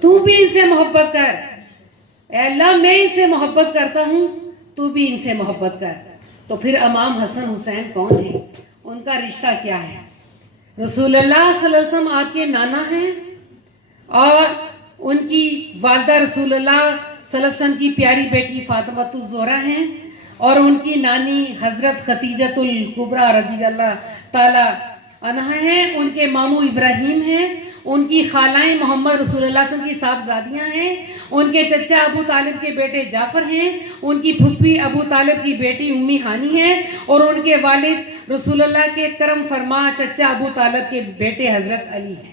تو بھی ان سے محبت کر۔ اے اللہ میں ان سے محبت کرتا ہوں، تو بھی ان سے محبت کر۔ تو پھر امام حسن حسین کون ہیں؟ ان کا رشتہ کیا ہے؟ رسول اللہ صلی اللہ علیہ وسلم آپ کے نانا ہیں، اور ان کی والدہ رسول اللہ صلی اللہ علیہ وسلم کی پیاری بیٹی فاطمہ الزہرا ہیں، اور ان کی نانی حضرت خدیجہ الکبریٰ رضی اللہ تعالی عنہا ہیں۔ ان کے ماموں ابراہیم ہیں، ان کی خالائیں محمد رسول اللہ صلی اللہ علیہ وسلم کی صاحبزادیاں ہیں، ان کے چچا ابو طالب کے بیٹے جعفر ہیں، ان کی پھپھی ابو طالب کی بیٹی امی ہانی ہیں، اور ان کے والد رسول اللہ کے کرم فرما چچا ابو طالب کے بیٹے حضرت علی ہیں۔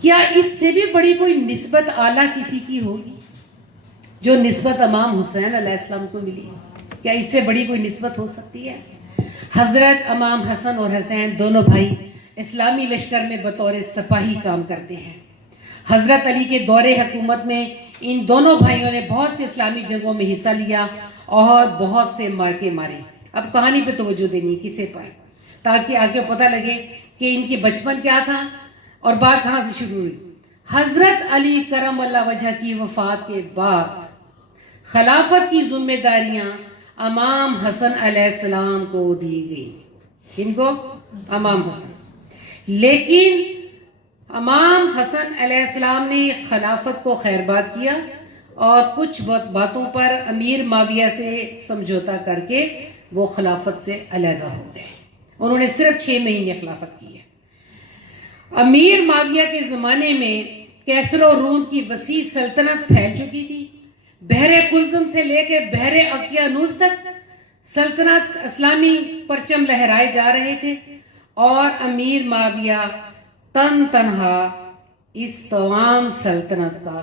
کیا اس سے بھی بڑی کوئی نسبت اعلیٰ کسی کی ہوگی جو نسبت امام حسین علیہ السلام کو ملی؟ کیا اس سے بڑی کوئی نسبت ہو سکتی ہے؟ حضرت امام حسن اور حسین دونوں بھائی اسلامی لشکر میں بطور سپاہی کام کرتے ہیں۔ حضرت علی کے دور حکومت میں ان دونوں بھائیوں نے بہت سے اسلامی جنگوں میں حصہ لیا اور بہت سے مارکے مارے۔ اب کہانی پہ توجہ دینی کسے پر، تاکہ آگے پتہ لگے کہ ان کے بچپن کیا تھا اور بات کہاں سے شروع ہوئی۔ حضرت علی کرم اللہ وجہ کی وفات کے بعد خلافت کی ذمہ داریاں امام حسن علیہ السلام کو دی گئی۔ ان کو؟ امام حسن۔ لیکن امام حسن علیہ السلام نے خلافت کو خیرباد کیا اور کچھ باتوں پر امیر معاویہ سے سمجھوتا کر کے وہ خلافت سے علیحدہ ہو گئے۔ انہوں نے صرف 6 مہینے خلافت کی ہے۔ امیر معاویہ کے زمانے میں کیسر و روم کی وسیع سلطنت پھیل چکی تھی۔ بحر کلزم سے لے کے بحر اقیانوس تک سلطنت اسلامی پرچم لہرائے جا رہے تھے، اور امیر معاویہ تنہا اس تمام سلطنت کا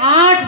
8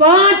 5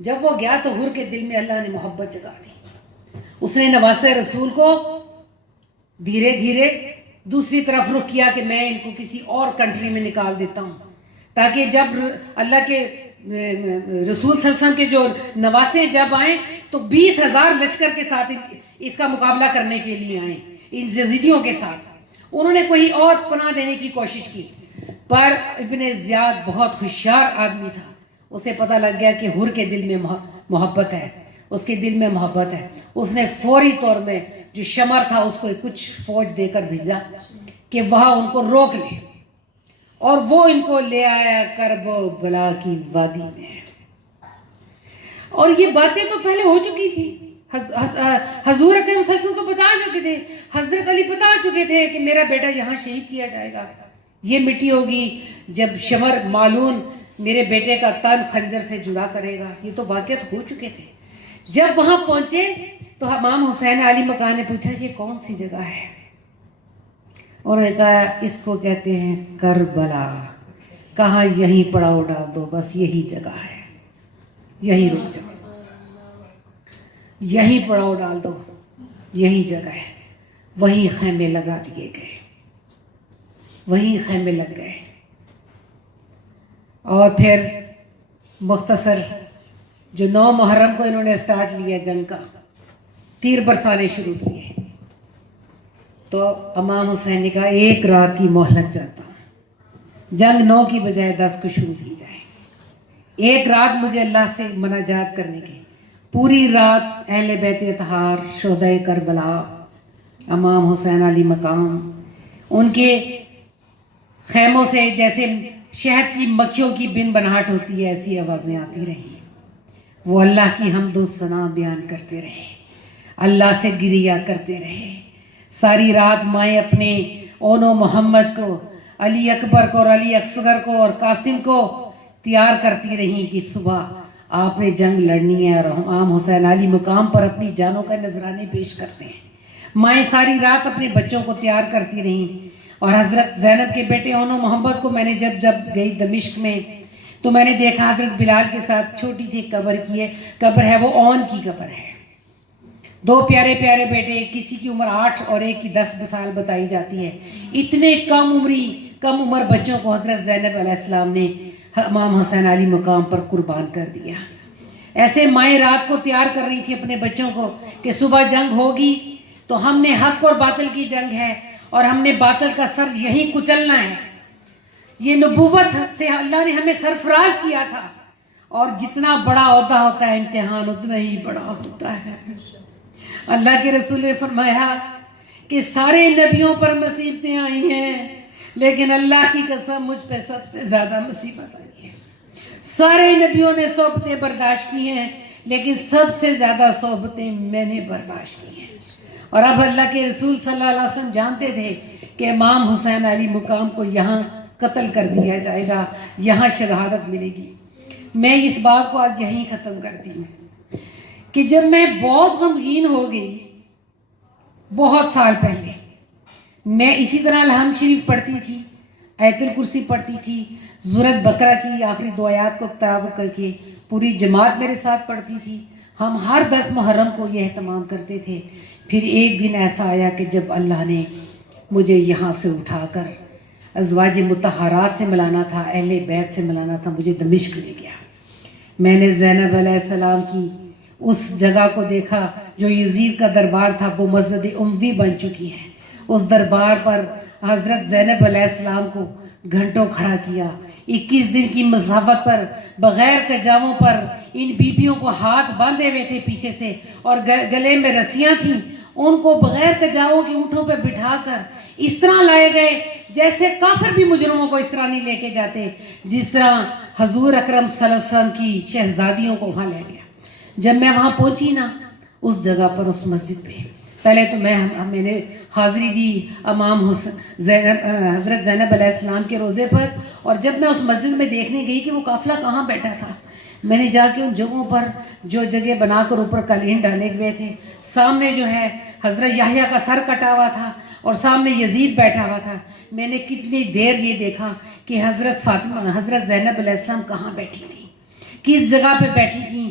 جب وہ گیا تو حر کے دل میں اللہ نے محبت جگا دی. اس نے نواسے رسول کو دھیرے دھیرے دوسری طرف رخ کیا کہ میں ان کو کسی اور کنٹری میں نکال دیتا ہوں، تاکہ جب اللہ کے رسول صلی اللہ علیہ وسلم کے جو نواسے جب آئیں تو 20,000 لشکر کے ساتھ اس کا مقابلہ کرنے کے لیے آئیں، ان یزیدیوں کے ساتھ. انہوں نے کوئی اور پناہ دینے کی کوشش کی، پر ابن زیاد بہت ہوشیار آدمی تھا. اسے پتہ لگ گیا کہ حر کے دل میں محبت ہے، اس کے دل میں محبت ہے. اس نے فوری طور میں جو شمر تھا اس کو کچھ فوج دے کر بھیجا کہ وہاں ان کو روک لے، اور وہ ان کو لے آیا کرب و بلا کی وادی میں. اور یہ باتیں تو پہلے ہو چکی تھی، حضور اکرم صلی اللہ علیہ وسلم تو بتا چکے تھے، حضرت علی بتا چکے تھے کہ میرا بیٹا یہاں شہید کیا جائے گا، یہ مٹی ہوگی جب شمر معلون میرے بیٹے کا تن خنجر سے جدا کرے گا. یہ تو واقعات ہو چکے تھے. جب وہاں پہنچے تو امام حسین علی مکان نے پوچھا یہ کون سی جگہ ہے؟ انہوں نے کہا اس کو کہتے ہیں کربلا. کہا یہیں پڑاؤ ڈال دو، بس یہی جگہ ہے، یہیں رک جاؤ، یہیں پڑاؤ ڈال دو، یہی جگہ ہے. وہیں خیمے لگا دیے گئے، وہیں خیمے لگ گئے. اور پھر مختصر جو 9 محرم کو انہوں نے سٹارٹ لیا جنگ کا، تیر برسانے شروع کیے. تو امام حسین نے کہا ایک رات کی مہلت چاہتا ہوں، جنگ 9 کی بجائے 10 کو شروع کی جائے. ایک رات مجھے اللہ سے مناجات کرنے کی. پوری رات اہل بیت اطہار، شہدائے کربلا، امام حسین علی مقام، ان کے خیموں سے جیسے شہد کی مکھیوں کی بن بناہٹ ہوتی ہے ایسی آوازیں آتی رہیں. وہ اللہ کی حمد و ثنا بیان کرتے رہے، اللہ سے گریہ کرتے رہے. ساری رات مائیں اپنے اونو محمد کو، علی اکبر کو اور علی اصغر کو اور قاسم کو تیار کرتی رہیں کہ صبح آپ نے جنگ لڑنی ہے. اور امام حسین علی مقام پر اپنی جانوں کا نذرانے پیش کرتے ہیں. مائیں ساری رات اپنے بچوں کو تیار کرتی رہیں. اور حضرت زینب کے بیٹے اونو محمد کو میں نے جب گئی دمشق میں تو میں نے دیکھا حضرت بلال کے ساتھ چھوٹی سی قبر ہے، وہ اون کی قبر ہے. 2 پیارے پیارے بیٹے، کسی کی عمر 8 اور ایک کی 10 سال بتائی جاتی ہے. اتنے کم عمر بچوں کو حضرت زینب علیہ السلام نے امام حسین علی مقام پر قربان کر دیا. ایسے مائیں رات کو تیار کر رہی تھی اپنے بچوں کو کہ صبح جنگ ہوگی تو ہم نے حق اور باطل کی جنگ ہے اور ہم نے باطل کا سر یہیں کچلنا ہے. یہ نبوت سے اللہ نے ہمیں سرفراز کیا تھا. اور جتنا بڑا عہدہ ہوتا ہے امتحان اتنا ہی بڑا ہوتا ہے. اللہ کے رسول نے فرمایا کہ سارے نبیوں پر مصیبتیں آئی ہیں لیکن اللہ کی قسم مجھ پہ سب سے زیادہ مصیبت آئی ہے. سارے نبیوں نے صحبتیں برداشت کی ہیں لیکن سب سے زیادہ صحبتیں میں نے برداشت کی ہیں. اور اب اللہ کے رسول صلی اللہ علیہ وسلم جانتے تھے کہ امام حسین علی مقام کو یہاں قتل کر دیا جائے گا، یہاں شہادت ملے گی. میں اس بات کو آج یہیں ختم کرتی ہوں کہ جب میں بہت غمگین ہو گئی بہت سال پہلے، میں اسی طرح الحمد شریف پڑھتی تھی، آیت الکرسی پڑھتی تھی، سورۃ بقرہ کی آخری 2 آیات کو تلاوت کر کے پوری جماعت میرے ساتھ پڑھتی تھی. ہم ہر 10 محرم کو یہ اہتمام کرتے تھے. پھر ایک دن ایسا آیا کہ جب اللہ نے مجھے یہاں سے اٹھا کر ازواج مطہرات سے ملانا تھا، اہل بیت سے ملانا تھا، مجھے دمشق لے گیا. میں نے زینب علیہ السلام کی اس جگہ کو دیکھا جو یزید کا دربار تھا، وہ مسجد اموی بن چکی ہے. اس دربار پر حضرت زینب علیہ السلام کو گھنٹوں کھڑا کیا. 21 دن کی مسافت پر بغیر کجاووں پر ان بیبیوں کو ہاتھ باندھے ہوئے تھے پیچھے سے اور گلے میں رسیاں تھیں. ان کو بغیر کجاووں کی اونٹوں پہ بٹھا کر اس طرح لائے گئے جیسے کافر بھی مجرموں کو اس طرح نہیں لے کے جاتے، جس طرح حضور اکرم صلی اللہ علیہ وسلم کی شہزادیوں کو وہاں لے گیا. جب میں وہاں پہنچی نا اس جگہ پر، اس مسجد پہ، پہلے تو میں نے حاضری دی امام حضرت زینب علیہ السلام کے روزے پر. اور جب میں اس مسجد میں دیکھنے گئی کہ وہ قافلہ کہاں بیٹھا تھا، میں نے جا کے ان جگہوں پر جو جگہ بنا کر اوپر قالین ڈالے ہوئے تھے، سامنے جو ہے حضرت یحییٰ کا سر کٹا ہوا تھا اور سامنے یزید بیٹھا ہوا تھا. میں نے کتنی دیر یہ دیکھا کہ حضرت فاطمہ، حضرت زینب علیہ السلام کہاں بیٹھی تھی، کس جگہ پہ بیٹھی تھیں.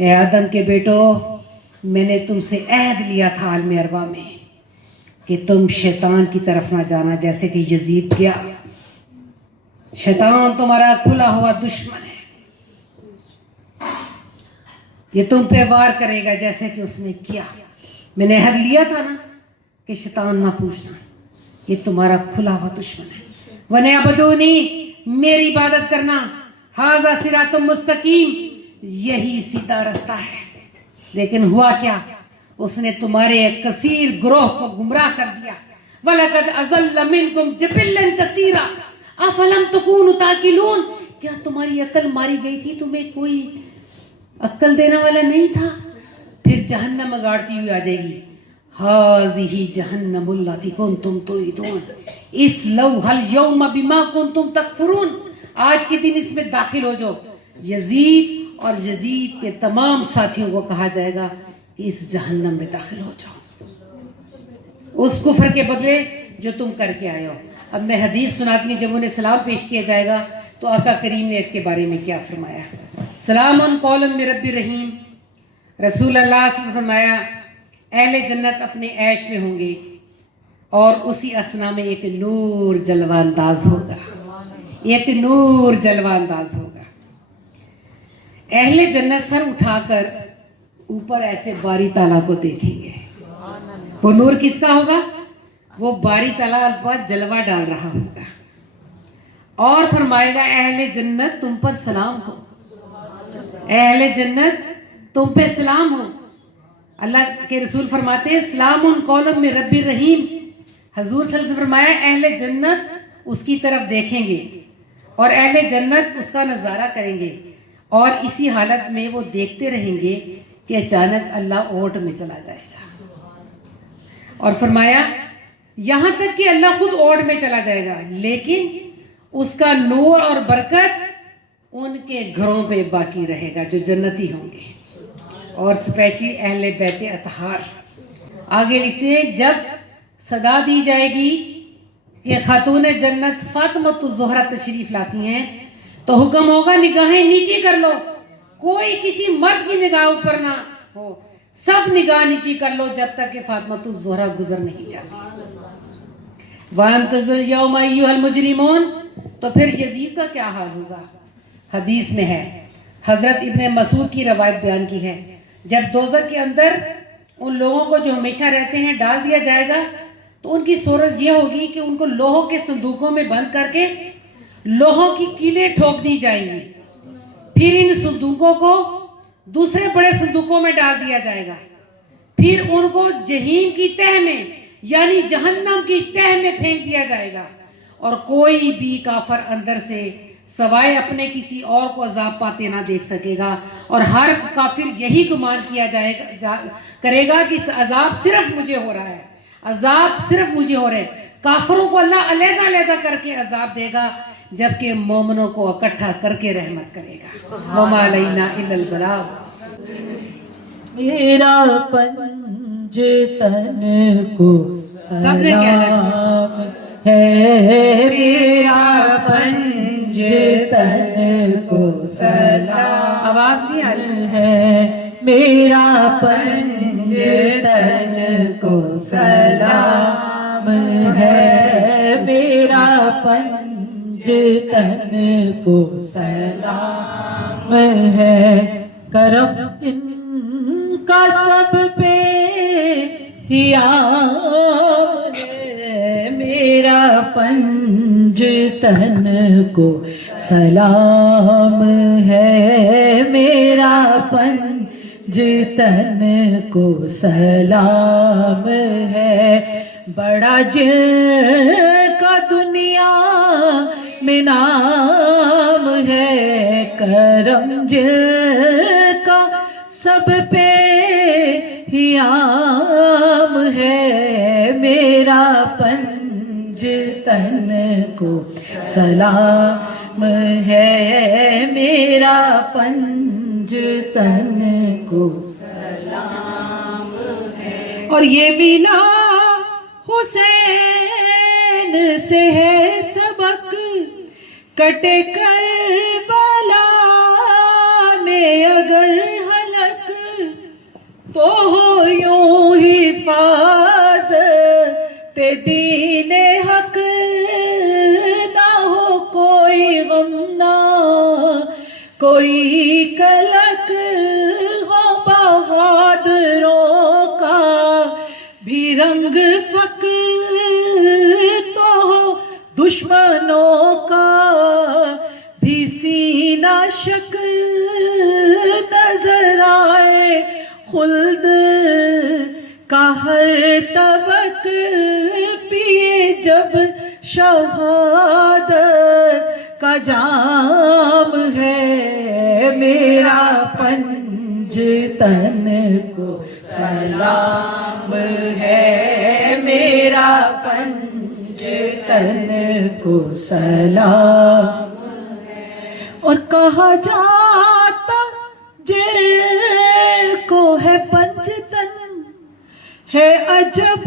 اے آدم کے بیٹو، میں نے تم سے عہد لیا تھا عالم ارواح میں کہ تم شیطان کی طرف نہ جانا جیسے کہ یزید کیا. شیطان تمہارا کھلا ہوا دشمن ہے، یہ تم پہ وار کرے گا جیسے کہ اس نے کیا. میں نے عہد لیا تھا نا کہ شیطان نہ پوچھنا، یہ تمہارا کھلا ہوا دشمن ہے. وَنِعْبُدُونِی، میری عبادت کرنا، ھذا صراط مستقیم، یہی سیدھا رستہ ہے. لیکن ہوا کیا؟ اس نے تمہارے ایک کثیر گروہ کو گمراہ کر دیا. وَلَقَدْ أَضَلَّ مِنْكُمْ جِبِلًّا كَثِيرًا أَفَلَمْ تَكُونُوا تَعْقِلُونَ، کیا تمہاری عقل ماری گئی تھی؟ تمہیں کوئی عقل دینے والا نہیں تھا؟ پھر جہنم اگاڑتی ہوئی آ جائے گی. هَذِهِ جَهَنَّمُ الَّتِي كُنْتُمْ تُوعِدُونَ اصْلَوْهَا الْيَوْمَ بِمَا كُنْتُمْ تَكْفُرُونَ. آج کے دن اس میں داخل ہو جاؤ. یزید اور یزید کے تمام ساتھیوں کو کہا جائے گا کہ اس جہنم میں داخل ہو جاؤ اس کفر کے بدلے جو تم کر کے آئے ہو. اب میں حدیث سناتی ہوں. جب انہیں سلام پیش کیا جائے گا تو آقا کریم نے اس کے بارے میں کیا فرمایا. سلام قول من رب رحیم. رسول اللہ صلی اللہ علیہ وسلم فرمایا اہل جنت اپنے عیش میں ہوں گے اور اسی اسنا میں ایک نور جلوہ انداز ہوگا. ایک نور جلوہ انداز ہوگا. اہل جنت سر اٹھا کر اوپر ایسے باری تعالیٰ کو دیکھیں گے. وہ نور کس کا ہوگا؟ وہ باری تعالیٰ پر جلوہ ڈال رہا ہوگا اور فرمائے گا اہل جنت تم پر سلام ہو، اہل جنت تم پہ سلام ہو. اللہ کے رسول فرماتے ہیں سلام قول من رب رحیم. حضور صلی اللہ علیہ وسلم فرمایا اہل جنت اس کی طرف دیکھیں گے اور اہل جنت اس کا نظارہ کریں گے اور اسی حالت میں وہ دیکھتے رہیں گے کہ اچانک اللہ اوٹ میں چلا جائے گا. اور فرمایا یہاں تک کہ اللہ خود اوٹ میں چلا جائے گا لیکن اس کا نور اور برکت ان کے گھروں پہ باقی رہے گا جو جنتی ہوں گے. اور اسپیشلی اہل بیت اطہار. آگے لکھتے ہیں جب صدا دی جائے گی کہ خاتون جنت فاطمہ الزہرا تشریف لاتی ہیں تو حکم ہوگا نگاہیں نیچی کر لو. کوئی کسی مرد کی نگاہ اوپر نہ ہو، سب نگاہ نیچی کر لو جب تک کہ فاطمہ الزہرا گزر نہیں جاتی. وَانْتَظِرُوا الْيَوْمَ أَيُّهَا الْمُجْرِمُونَ. تو پھر یزید کا کیا حال ہوگا؟ حدیث میں ہے، حضرت ابن مسعود کی روایت بیان کی ہے، جب دوزخ کے اندر ان لوگوں کو جو ہمیشہ رہتے ہیں ڈال دیا جائے گا تو ان کی صورت یہ ہوگی کہ ان کو لوہوں کے صندوقوں میں بند کر کے لوہوں کی کیلیں ٹھوک دی جائیں گی. پھر ان صندوقوں کو دوسرے بڑے صندوقوں میں ڈال دیا جائے گا. پھر ان کو جہنم کی تہ میں یعنی جہنم کی تہ میں پھینک دیا جائے گا اور کوئی بھی کافر اندر سے سوائے اپنے کسی اور کو عذاب پاتے نہ دیکھ سکے گا. اور ہر کافر یہی گمان کیا کرے گا کہ عذاب صرف مجھے ہو رہا ہے، عذاب صرف مجھے ہو رہا ہے. کافروں کو اللہ علیحدہ علیحدہ کر کے عذاب دے گا جبکہ مومنوں کو اکٹھا کر کے رحمت کرے گا. وما علینا الا البلاغ. میرا پنج تن کو سلام ہے، میرا پنج تن کو سلام. آواز نہیں آ رہی ہے، میرا پنج تن کو سلام ہے، میرا پنج تن کو سلام ہے. کرم جن کا سب پہ حیام ہے، میرا پنج تن کو سلام ہے، میرا پنج تن کو سلام ہے. بڑا جن کا دنیا میں نام ہے، کرم جن کا سب پہ حیام ہے، میرا پنج تن کو سلام ہے، میرا پنج تن کو سلام ہے. اور یہ ملا حسین سے ہے سبق، کٹے کربلا میں اگر حلق کوئی کلک ہو بہادروں کا بھی رنگ فک تو ہو دشمنوں کا بھی سینہ شک نظر آئے خلد کا ہر طبق پیے جب شہادت کا جام ہے میرا پنج تن کو سلام ہے میرا پنج تن کو سلام اور کہا جاتا جن کو ہے پنج تن ہے عجب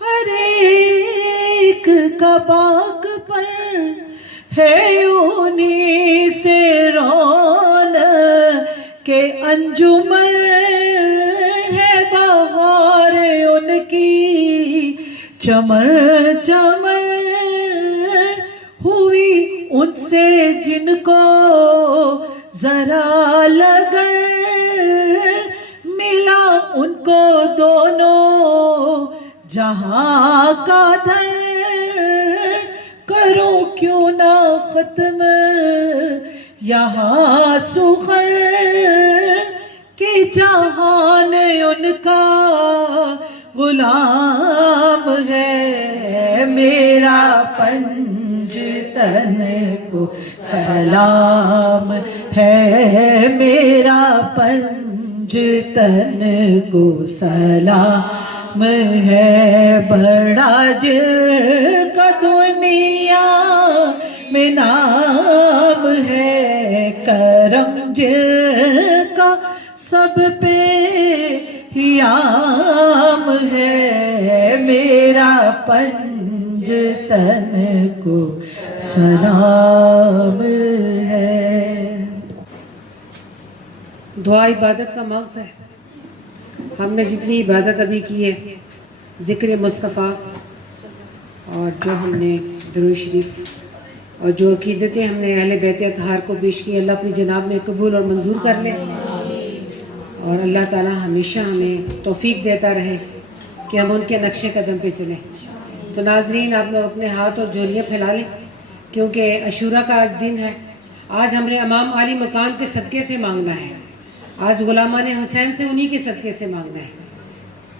ہر ایک کا باغ پر ہے یونی سے رون کے انجمن ہے بہار ان کی چمر چمر ہوئی ان سے جن کو ذرا لگر ملا ان کو دونوں جہاں کا در کروں کیوں نہ ختم یہاں سخن کہ جہان ان کا غلام ہے میرا پنج تن کو سلام ہے میرا پنج تن کو سلام ہے بڑا جن کا دنیا میں نام ہے کرم جن کا سب پہ ہی عام ہے میرا پنج تن کو سلام ہے۔ دعا عبادت کا مغز ہے۔ ہم نے جتنی عبادت ابھی کی ہے، ذکر مصطفیٰ اور جو ہم نے درود شریف اور جو عقیدتیں ہم نے اہل بیت اطہار کو پیش کی، اللہ اپنی جناب میں قبول اور منظور کر لے، اور اللہ تعالی ہمیشہ ہمیں توفیق دیتا رہے کہ ہم ان کے نقش قدم پہ چلیں۔ تو ناظرین، آپ لوگ اپنے ہاتھ اور جھولیاں پھیلا لیں، کیونکہ عاشورہ کا آج دن ہے۔ آج ہم نے امام عالی مکان کے صدقے سے مانگنا ہے، آج غلامان حسین سے انہی کے صدقے سے مانگنا ہے۔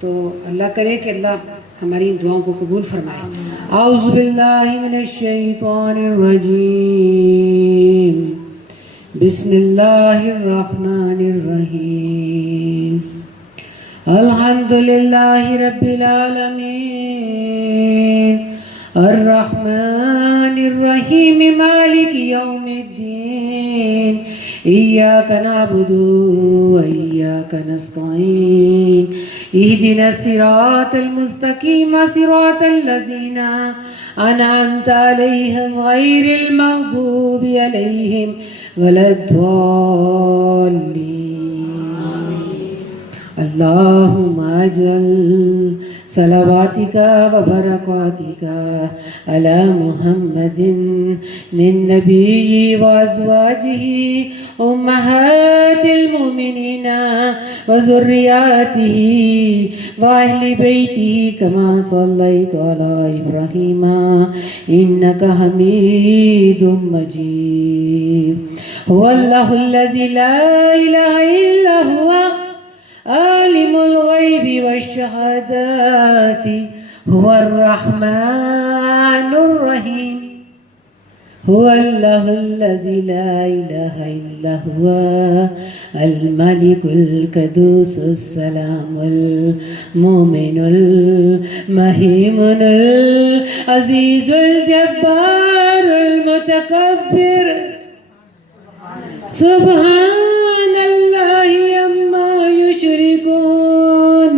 تو اللہ کرے کہ اللہ ہماری ان دعاؤں کو قبول فرمائے۔ اعوذ باللہ من الشیطان الرجیم، بسم اللہ الرحمن الرحیم، الحمد للہ رب العالمین، الرحمن الرحیم، مالک یوم الدین، ایاک نعبد و ایاک نستعین، اہدنا الصراط المستقیم، صراط الذین انعمت علیہم غیر المغضوب علیہم ولا الضالین۔ اللہم اجعل صلواتک و برکاتک علی محمد النبی و ازواجہ امہات المؤمنین و ذریاتہ و اہل بیتہ کما صلیت علی ابراہیم انک حمید مجید۔ هو اللہ الذی لا الہ الا هو عالم الغیب والشہادات، هو الرحمن الرحیم، هو اللہ الذی لا الہ الا هو الملک القدوس السلام المؤمن المہیمن العزیز الجبار المتکبر، سبحان اللہ عما یشرکون،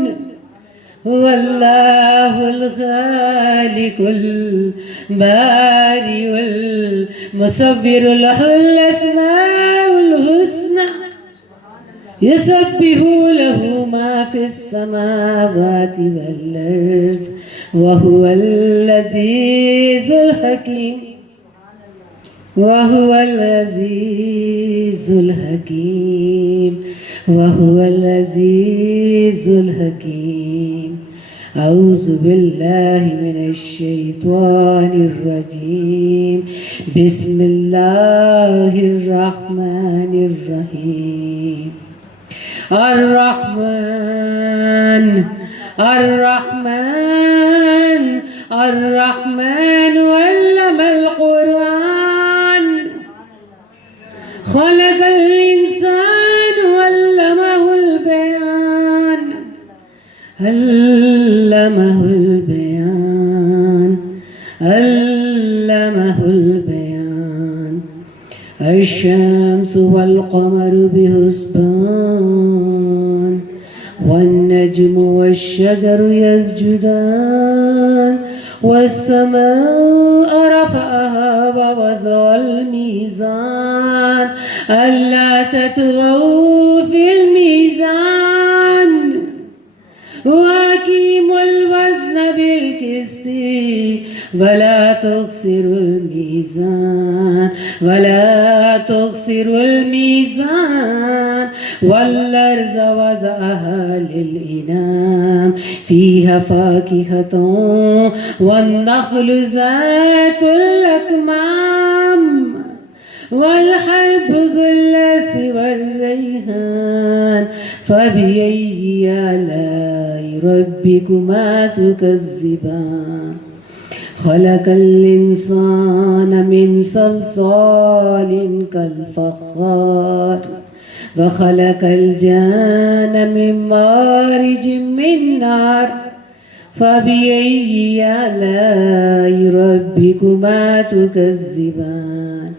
هو اللہ الخالق الباری المصور، له الاسماء الحسنى يسبح له ما في السماوات والأرض وهو العزيز الحكيم، وهو العزيز الحكيم وهو العزيز الحكيم. أعوذ بالله من الشيطان الرجيم. بسم الله الرحمن الرحيم. الرحمن الرحمن الرحمن علم القرآن خلق الإنسان علمه البيان علمه البيان علمه البيان. الشمس والقمر بحسبان والنجم والشجر يسجدان والسماء رفعها ووضع الميزان ألا تطغوا في الميزان وأقيموا الوزن بالقسط ولا تخسروا الميزان ولا تخسروا الميزان. والأرض وضعها للأنام فيها فاكهة والنخل ذات الأكمام والحب ذو العصف والريحان فبأي آلاء ربكما تكذبان. خلق الإنسان من صلصال كالفخار وخلق الجان من مارج من نار فبأي آلاء ربكما تكذبان.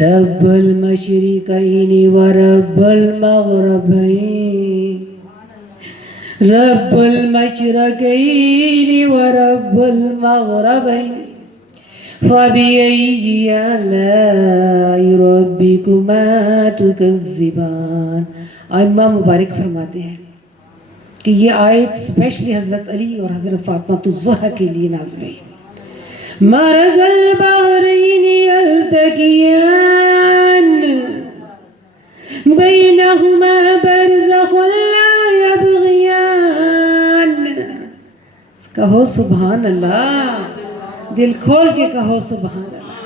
رب المشرقين ورب المغربين رب المشرقين ورب المغربين فبأي آلاء ربكما تكذبان. امام مبارک فرماتے ہیں کہ یہ آیت اسپیشلی حضرت علی اور حضرت فاطمہ الزہرا کے لیے نازل ہوئی. مرج البحرین یلتقیان بینہما برزخ لا یبغیان. کہو سبحان اللہ، دل کھول کے کہو سبحان اللہ.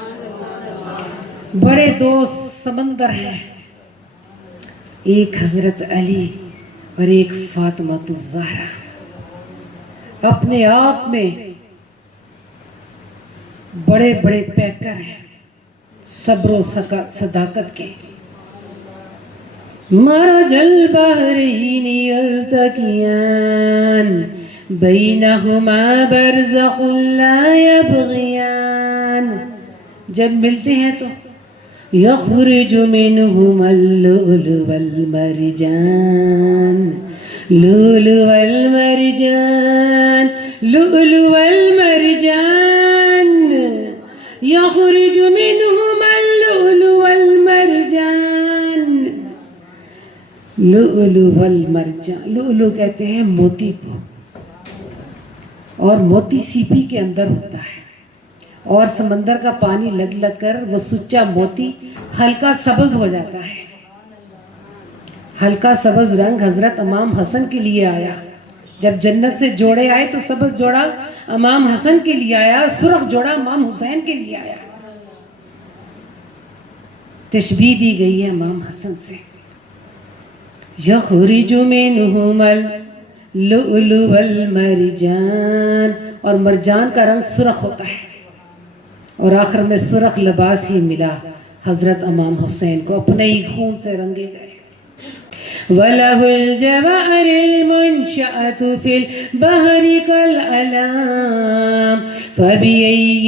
بڑے دو سمندر ہیں، ایک حضرت علی اور ایک فاطمہ الزہرا. اپنے آپ میں بڑے بڑے پیکر ہیں صبر و صداقت کے. مرج البحرین یلتقیان بینہما برزخ لا یبغیان. جب ملتے ہیں تو یخرج منہما اللؤلؤ والمرجان لؤلؤ والمرجان لؤلؤ والمرجان یخرج منہما اللؤلؤ والمرجان. لؤلؤ والمرجان، لؤلؤ کہتے ہیں موتی کو، اور موتی سیپی کے اندر ہوتا ہے اور سمندر کا پانی لگ لگ کر وہ سچا موتی ہلکا سبز ہو جاتا ہے. ہلکا سبز رنگ حضرت امام حسن کے لیے آیا. جب جنت سے جوڑے آئے تو سبز جوڑا امام حسن کے لیے آیا، سرخ جوڑا امام حسین کے لیے آیا. تشبیہ دی گئی ہے امام حسن سے. یخرج منہما اللؤلؤ والمرجان، اور مرجان کا رنگ سرخ ہوتا ہے، اور آخر میں سرخ لباس ہی ملا حضرت امام حسین کو، اپنے ہی خون سے رنگے گئے. وَلَهُ الْجَوَارِ الْمُنْشَآتُ فِي الْبَحْرِ كَالْأَعْلَامِ فَبِأَيِّ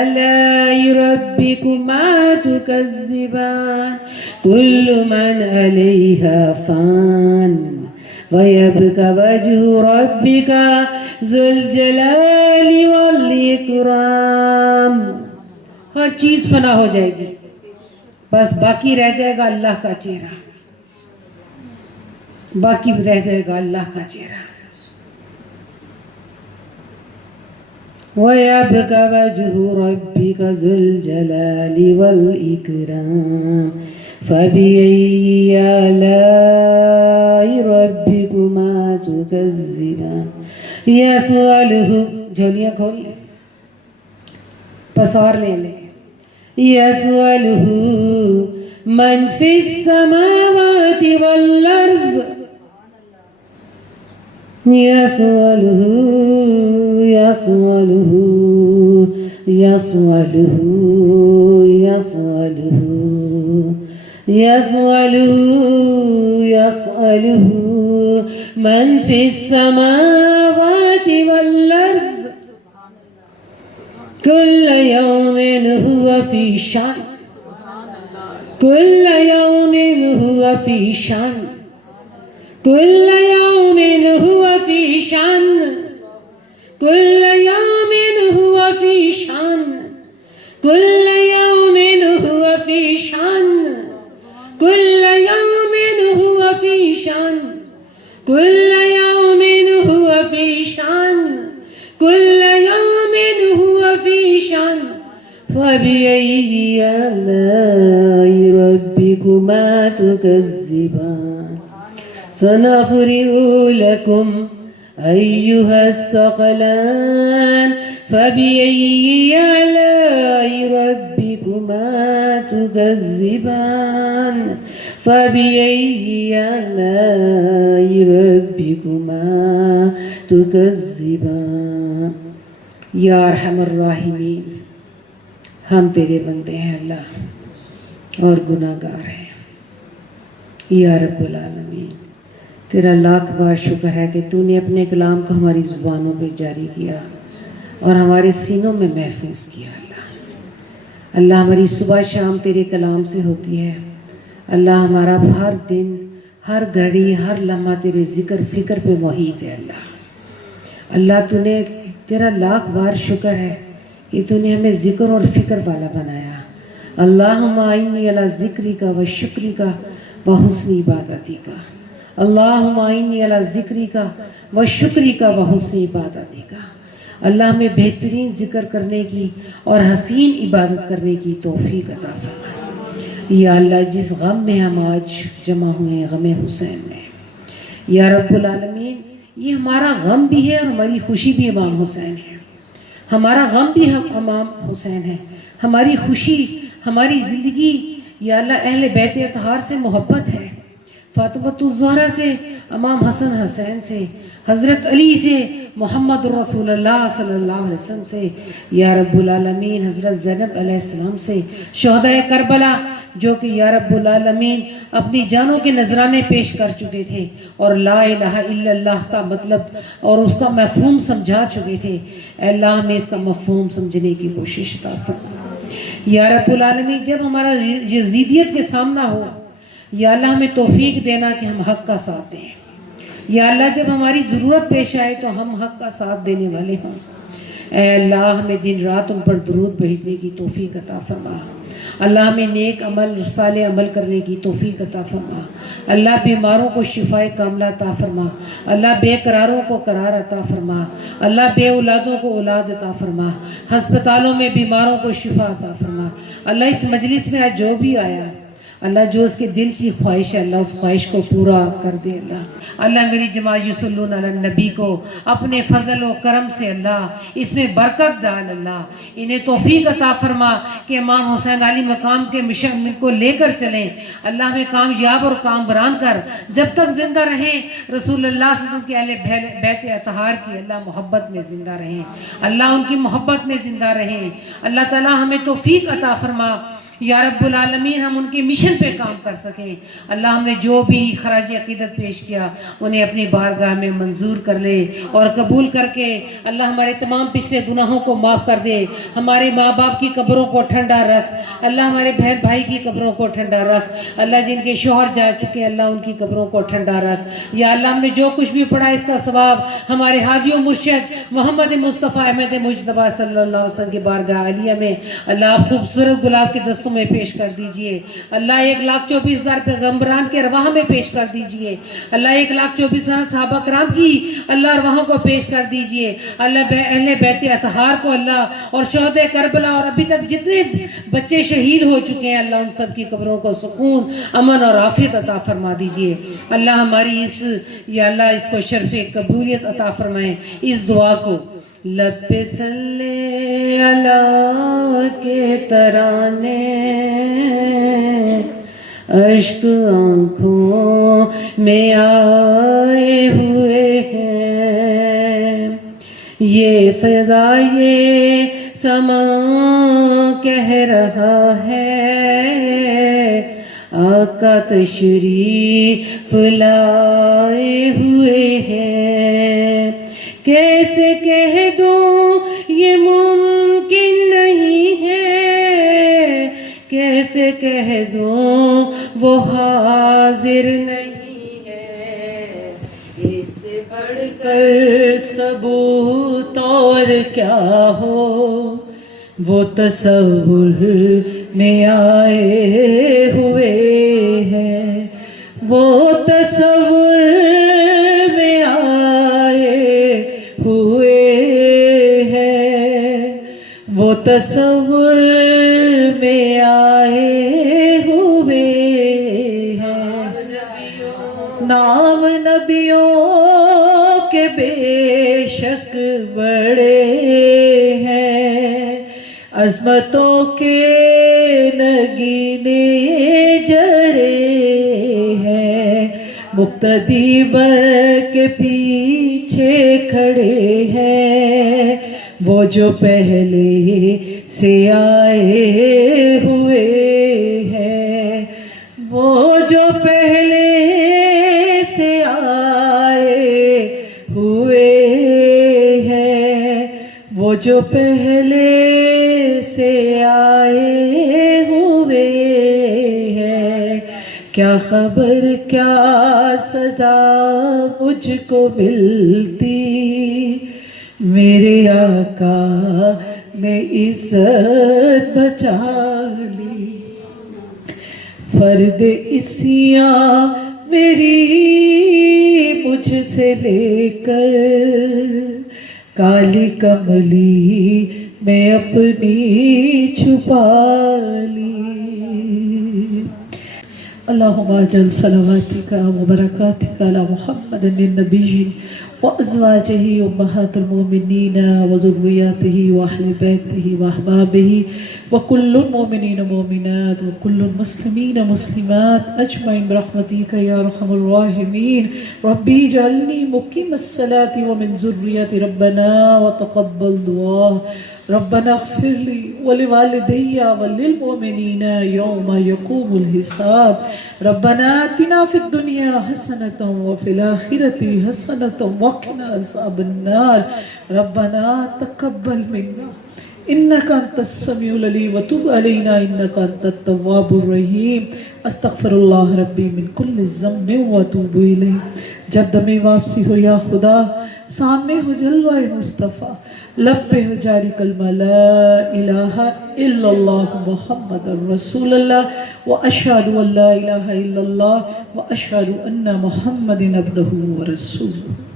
آلَاءِ رَبِّكُمَا تُكَذِّبَانِ. كُلُّ مَنْ عَلَيْهَا فَانٍ وَيَبْقَى وَجْهُ رَبِّكَ ذُو الْجَلَالِ وَالْإِكْرَامِ. ہر چیز فنا ہو جائے گی، بس باقی رہ جائے گا اللہ کا چہرہ، باقی رہ جائے گا اللہ کا چہرہ. وَيَبْقَى وَجْهُ رَبِّكَ ذُو الْجَلَالِ وَالْإِكْرَامِ فَبِأَيِّ آلَاءِ رَبِّكُمَا تُكَذِّبَانِ يَسْأَلُهُ جھولیاں کھول لیں بس اور لے لیں يَسْأَلُهُ مَنْ فِي السَّمَاوَاتِ وَالْأَرْضِ يَسْأَلُهُ من في السماوات والأرض كل يوم هو في شأن كل يوم هو في شأن كل يوم هو في شأن كل يوم هو في شأن كل يوم هو في شأن كل يوم هو في شأن كل يوم هو في شأن كل يوم هو في شأن فبأي آلاء ربكما تكذبان سنفرغ لكم أيها الثقلان فبأي آلاء ربكما تكذبان فبأي آلاء ربكما تكذبان یا ارحم الراحمین ہم تیرے بندے ہیں اللہ اور گناہ گار ہیں یا رب العالمین تیرا لاکھ بار شکر ہے کہ تو نے اپنے کلام کو ہماری زبانوں پہ جاری کیا اور ہمارے سینوں میں محفوظ کیا اللہ ہماری صبح شام تیرے کلام سے ہوتی ہے اللہ ہمارا ہر دن ہر گھڑی ہر لمحہ تیرے ذکر فکر پہ محیط ہے اللہ تو نے تیرا لاکھ بار شکر ہے کہ تو نے ہمیں ذکر اور فکر والا بنایا اللہم اعنی علی ذکرک و شکرک و حسن عبادتک اللہم اعنی علی ذکرک و شکرک و حسن عبادتک اللہ ہمیں بہترین ذکر کرنے کی اور حسین عبادت کرنے کی توفیق عطا فرما یا اللہ جس غم میں ہم آج جمع ہوئے ہیں غم حسین میں یا رب العالمین یہ ہمارا غم بھی ہے اور ہماری خوشی بھی امام حسین ہے ہمارا غم بھی امام حسین ہے ہماری خوشی ہماری زندگی یا اللہ اہل بیت اطہار سے محبت ہے فاطمۃ الزہرا سے امام حسن حسین سے حضرت علی سے محمد رسول اللہ صلی اللہ علیہ وسلم سے یا رب العالمین حضرت زینب علیہ السلام سے شہدائے کربلا جو کہ یا رب العالمین اپنی جانوں کے نذرانے پیش کر چکے تھے اور لا الہ الا اللہ کا مطلب اور اس کا مفہوم سمجھا چکے تھے اے اللہ ہمیں اس کا مفہوم سمجھنے کی کوشش عطا فرما یا رب العالمین جب ہمارا یزیدیت کے سامنا ہو یا اللہ ہمیں توفیق دینا کہ ہم حق کا ساتھ دیں یا اللہ جب ہماری ضرورت پیش آئے تو ہم حق کا ساتھ دینے والے ہوں اے اللہ ہمیں دن رات ان پر درود بھیجنے کی توفیق عطا فرما اللہ ہمیں نیک عمل صالح عمل کرنے کی توفیق عطا فرما اللہ بیماروں کو شفاء کاملہ عطا فرما اللہ بے قراروں کو قرار عطا فرما اللہ بے اولادوں کو اولاد عطا فرما ہسپتالوں میں بیماروں کو شفا عطا فرما اللہ اس مجلس میں آج جو بھی آیا اللہ جو اس کے دل کی خواہش ہے اللہ اس خواہش کو پورا کر دے اللہ میری جماعت یصلون علی النبی کو اپنے فضل و کرم سے اللہ اس میں برکت ڈال اللہ انہیں توفیق عطا فرما کہ امام حسین علی مقام کے مشن کو لے کر چلیں اللہ ہمیں کامیاب اور کامران کر جب تک زندہ رہیں رسول اللہ صلی اللہ علیہ وسلم کے اہل بیت اطہار کی اللہ محبت میں زندہ رہیں اللہ ان کی محبت میں زندہ رہیں اللہ تعالی ہمیں توفیق عطا فرما یا رب العالمین ہم ان کے مشن پہ کام کر سکیں اللہ ہم نے جو بھی خراج عقیدت پیش کیا انہیں اپنی بارگاہ میں منظور کر لے اور قبول کر کے اللہ ہمارے تمام پچھلے گناہوں کو معاف کر دے ہمارے ماں باپ کی قبروں کو ٹھنڈا رکھ اللہ ہمارے بہن بھائی کی قبروں کو ٹھنڈا رکھ اللہ جن کے شوہر جا چکے اللہ ان کی قبروں کو ٹھنڈا رکھ یا اللہ ہم نے جو کچھ بھی پڑھا اس کا ثواب ہمارے ہادی و مرشد محمد مصطفیٰ احمد مجتبیٰ صلی اللہ علیہ وسلم کی بارگاہ عالیہ میں اللہ آپ خوبصورت گلاب کے دستوں دوستوں میں پیش کر دیجئے اللہ 1,24,000 پیغمبران کے ارواح میں پیش کر دیجئے اللہ 1,24,000 صحابہ کرام کی اللہ ارواحوں کو پیش کر دیجئے اللہ اہل بیت اطہار کو اللہ اور شہداء کربلا اور ابھی تک جتنے بچے شہید ہو چکے ہیں اللہ ان سب کی قبروں کو سکون امن اور عافیت عطا فرما دیجئے اللہ ہماری یا اللہ اس کو شرف قبولیت عطا فرمائیں اس دعا کو لب پہ صلی اللہ کے ترانے اشک آنکھوں میں آئے ہوئے ہیں یہ فضا یہ سما کہہ رہا ہے آقا تشریف لائے ہوئے ہیں کیسے کہہ دوں یہ ممکن نہیں ہے کیسے کہہ دوں وہ حاضر نہیں ہے اس سے بڑھ کر ثبوت اور کیا ہو وہ تصور میں آئے ہوئے ہیں وہ تصور میں آئے ہوئے ہیں وہ تصور میں آئے ہوئے ہیں نام نبیوں کے بے شک بڑے ہیں عظمتوں کے نگینے جڑے ہیں مقتدی بر کے پیچھے کھڑے ہیں وہ جو پہلے سے آئے ہوئے ہیں وہ جو پہلے سے آئے ہوئے ہیں وہ جو پہلے سے آئے ہوئے ہیں کیا خبر کیا سزا مجھ کو ملتی میرے آقا نے عزت بچا لی فرد اسیاں میری مجھ سے لے کر کالی کملی میں اپنی چھپا لی اللہم اجعل صلواتک و برکاتک علی محمد النبی وازواجہ امہات المؤمنین وذریاتہ واہل بیتہ واحبابہ وکل المؤمنین مؤمنات وکل المسلمین مسلمات اجمعین برحمتک یا ارحم الراحمین ربی اجعلنی مقیم الصلاة ومن ذریتی ربنا وتقبل دعا ربنا اغفر لي ولوالدي وللمؤمنين يوم يقوم الحساب ربنا آتنا في الدنيا حسنة وفي الآخرة حسنة وقنا عذاب النار ربنا تقبل منا إنك أنت السميع العليم وتب علينا إنك أنت التواب الرحيم استغفر اللہ ربی من کل ذنب واتوب الیہ جب دم واپسی ہو یا خدا سامنے ہو جلوہ مصطفیٰ لب پہ ہو جاری کلمہ لا الہ الا اللہ محمد رسول اللہ واشہد ان لا الہ الا اللہ واشہد ان محمد عبدہ ورسولہ